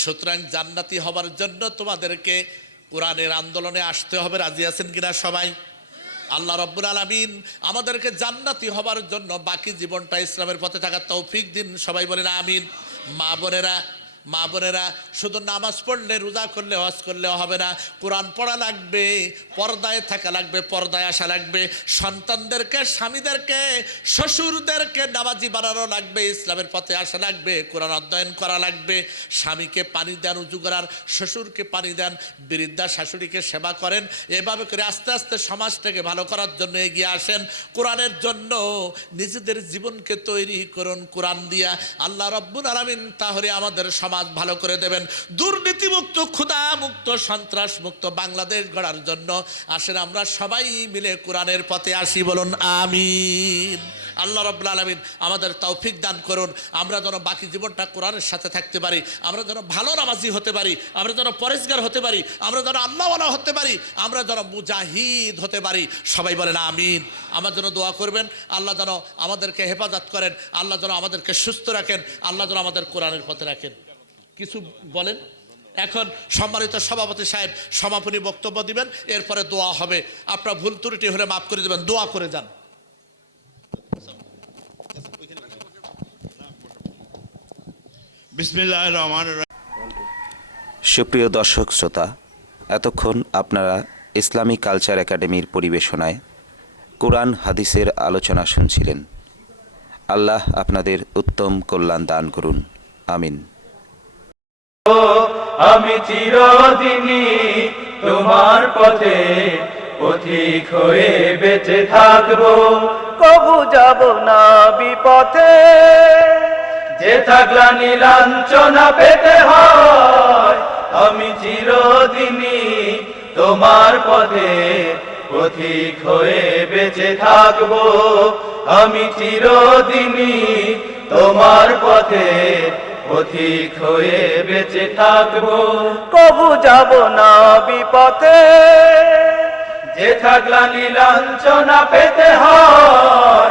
সুতরাং জান্নাতি হবার জন্য তোমাদেরকে কোরআনের আন্দোলনে আসতে হবে। রাজি আছেন কিনা সবাই? আল্লাহ রাব্বুল আলামিন আমাদেরকে জান্নাতি হবার জন্য বাকি জীবনটা ইসলামের পথে থাকার তৌফিক দিন। সবাই বলেন আমিন। মা বোনেরা শুধু নামাজ পড়লে, রোজা করলে, হজ করলে হবে না, কোরআন পড়া লাগবে, পর্দায় থাকা লাগবে, পর্দায় আসা লাগবে, সন্তানদেরকে, স্বামীদেরকে, শ্বশুরদেরকে নামাজি বানানো লাগবে, ইসলামের পথে আসা লাগবে, কোরআন অধ্যয়ন করা লাগবে। স্বামীকে পানি দেন, উজু করার, শ্বশুরকে পানি দেন, বৃদ্ধা শাশুড়িকে সেবা করেন। এভাবে করে আস্তে আস্তে সমাজটাকে ভালো করার জন্য এগিয়ে আসেন। কোরআনের জন্য নিজেদের জীবনকে তৈরি করুন কোরআন দিয়া। আল্লাহ রাব্বুল আলামিন তাহলে আমাদের সমাজ ভালো করে দেবেন। দুর্নীতিমুক্ত, ক্ষুধামুক্ত, সন্ত্রাসমুক্ত বাংলাদেশ গড়ার জন্য আসেন আমরা সবাই মিলে কোরআনের পথে আসি। বলুন আমিন। আল্লাহ রাব্বুল আলামিন আমাদের তৌফিক দান করুন, আমরা যেন বাকি জীবনটা কোরআনের সাথে থাকতে পারি, আমরা যেন ভালো নামাজি হতে পারি, আমরা যেন পরেশগার হতে পারি, আমরা যেন আল্লাহওয়ালা হতে পারি, আমরা যেন মুজাহিদ হতে পারি। সবাই বলেন আমিন। আমার জন্য দোয়া করবেন, আল্লাহ যেন আমাদেরকে হেফাজত করেন, আল্লাহ যেন আমাদেরকে সুস্থ রাখেন, আল্লাহ যেন আমাদের কোরআনের পথে রাখেন। কিছু বলেন? এখন সম্মানিত সভাপতি সাহেব সমাপনী বক্তব্য দিবেন, এরপরে দোয়া হবে। আপনার ভুল ত্রুটি হলে মাফ করে দিবেন, দোয়া করে যান। বিসমিল্লাহির রহমানির রহিম। সুপ্রিয় দর্শক শ্রোতা, এতক্ষণ আপনারা ইসলামিক কালচার একাডেমির পরিবেশনায় কোরআন হাদিসের আলোচনা শুনছিলেন। আল্লাহ আপনাদের উত্তম কল্যাণ দান করুন, আমিন। আমি চিরদিনই তোমার পথে পথিক হয়ে বেঁচে থাকবো, কবু যাব না বিপথে। যে থাকলা নীলাঞ্চনা পেতে হয়, আমি চিরদিনই তোমার পথে পথিক হয়ে বেঁচে থাকবো, আমি চিরদিনই তোমার পথে পথিক হয়ে বেঁচে থাকবো, কবু যাব না বিপথে। যে থাকলা নীলাঞ্চনা পেতে হয়।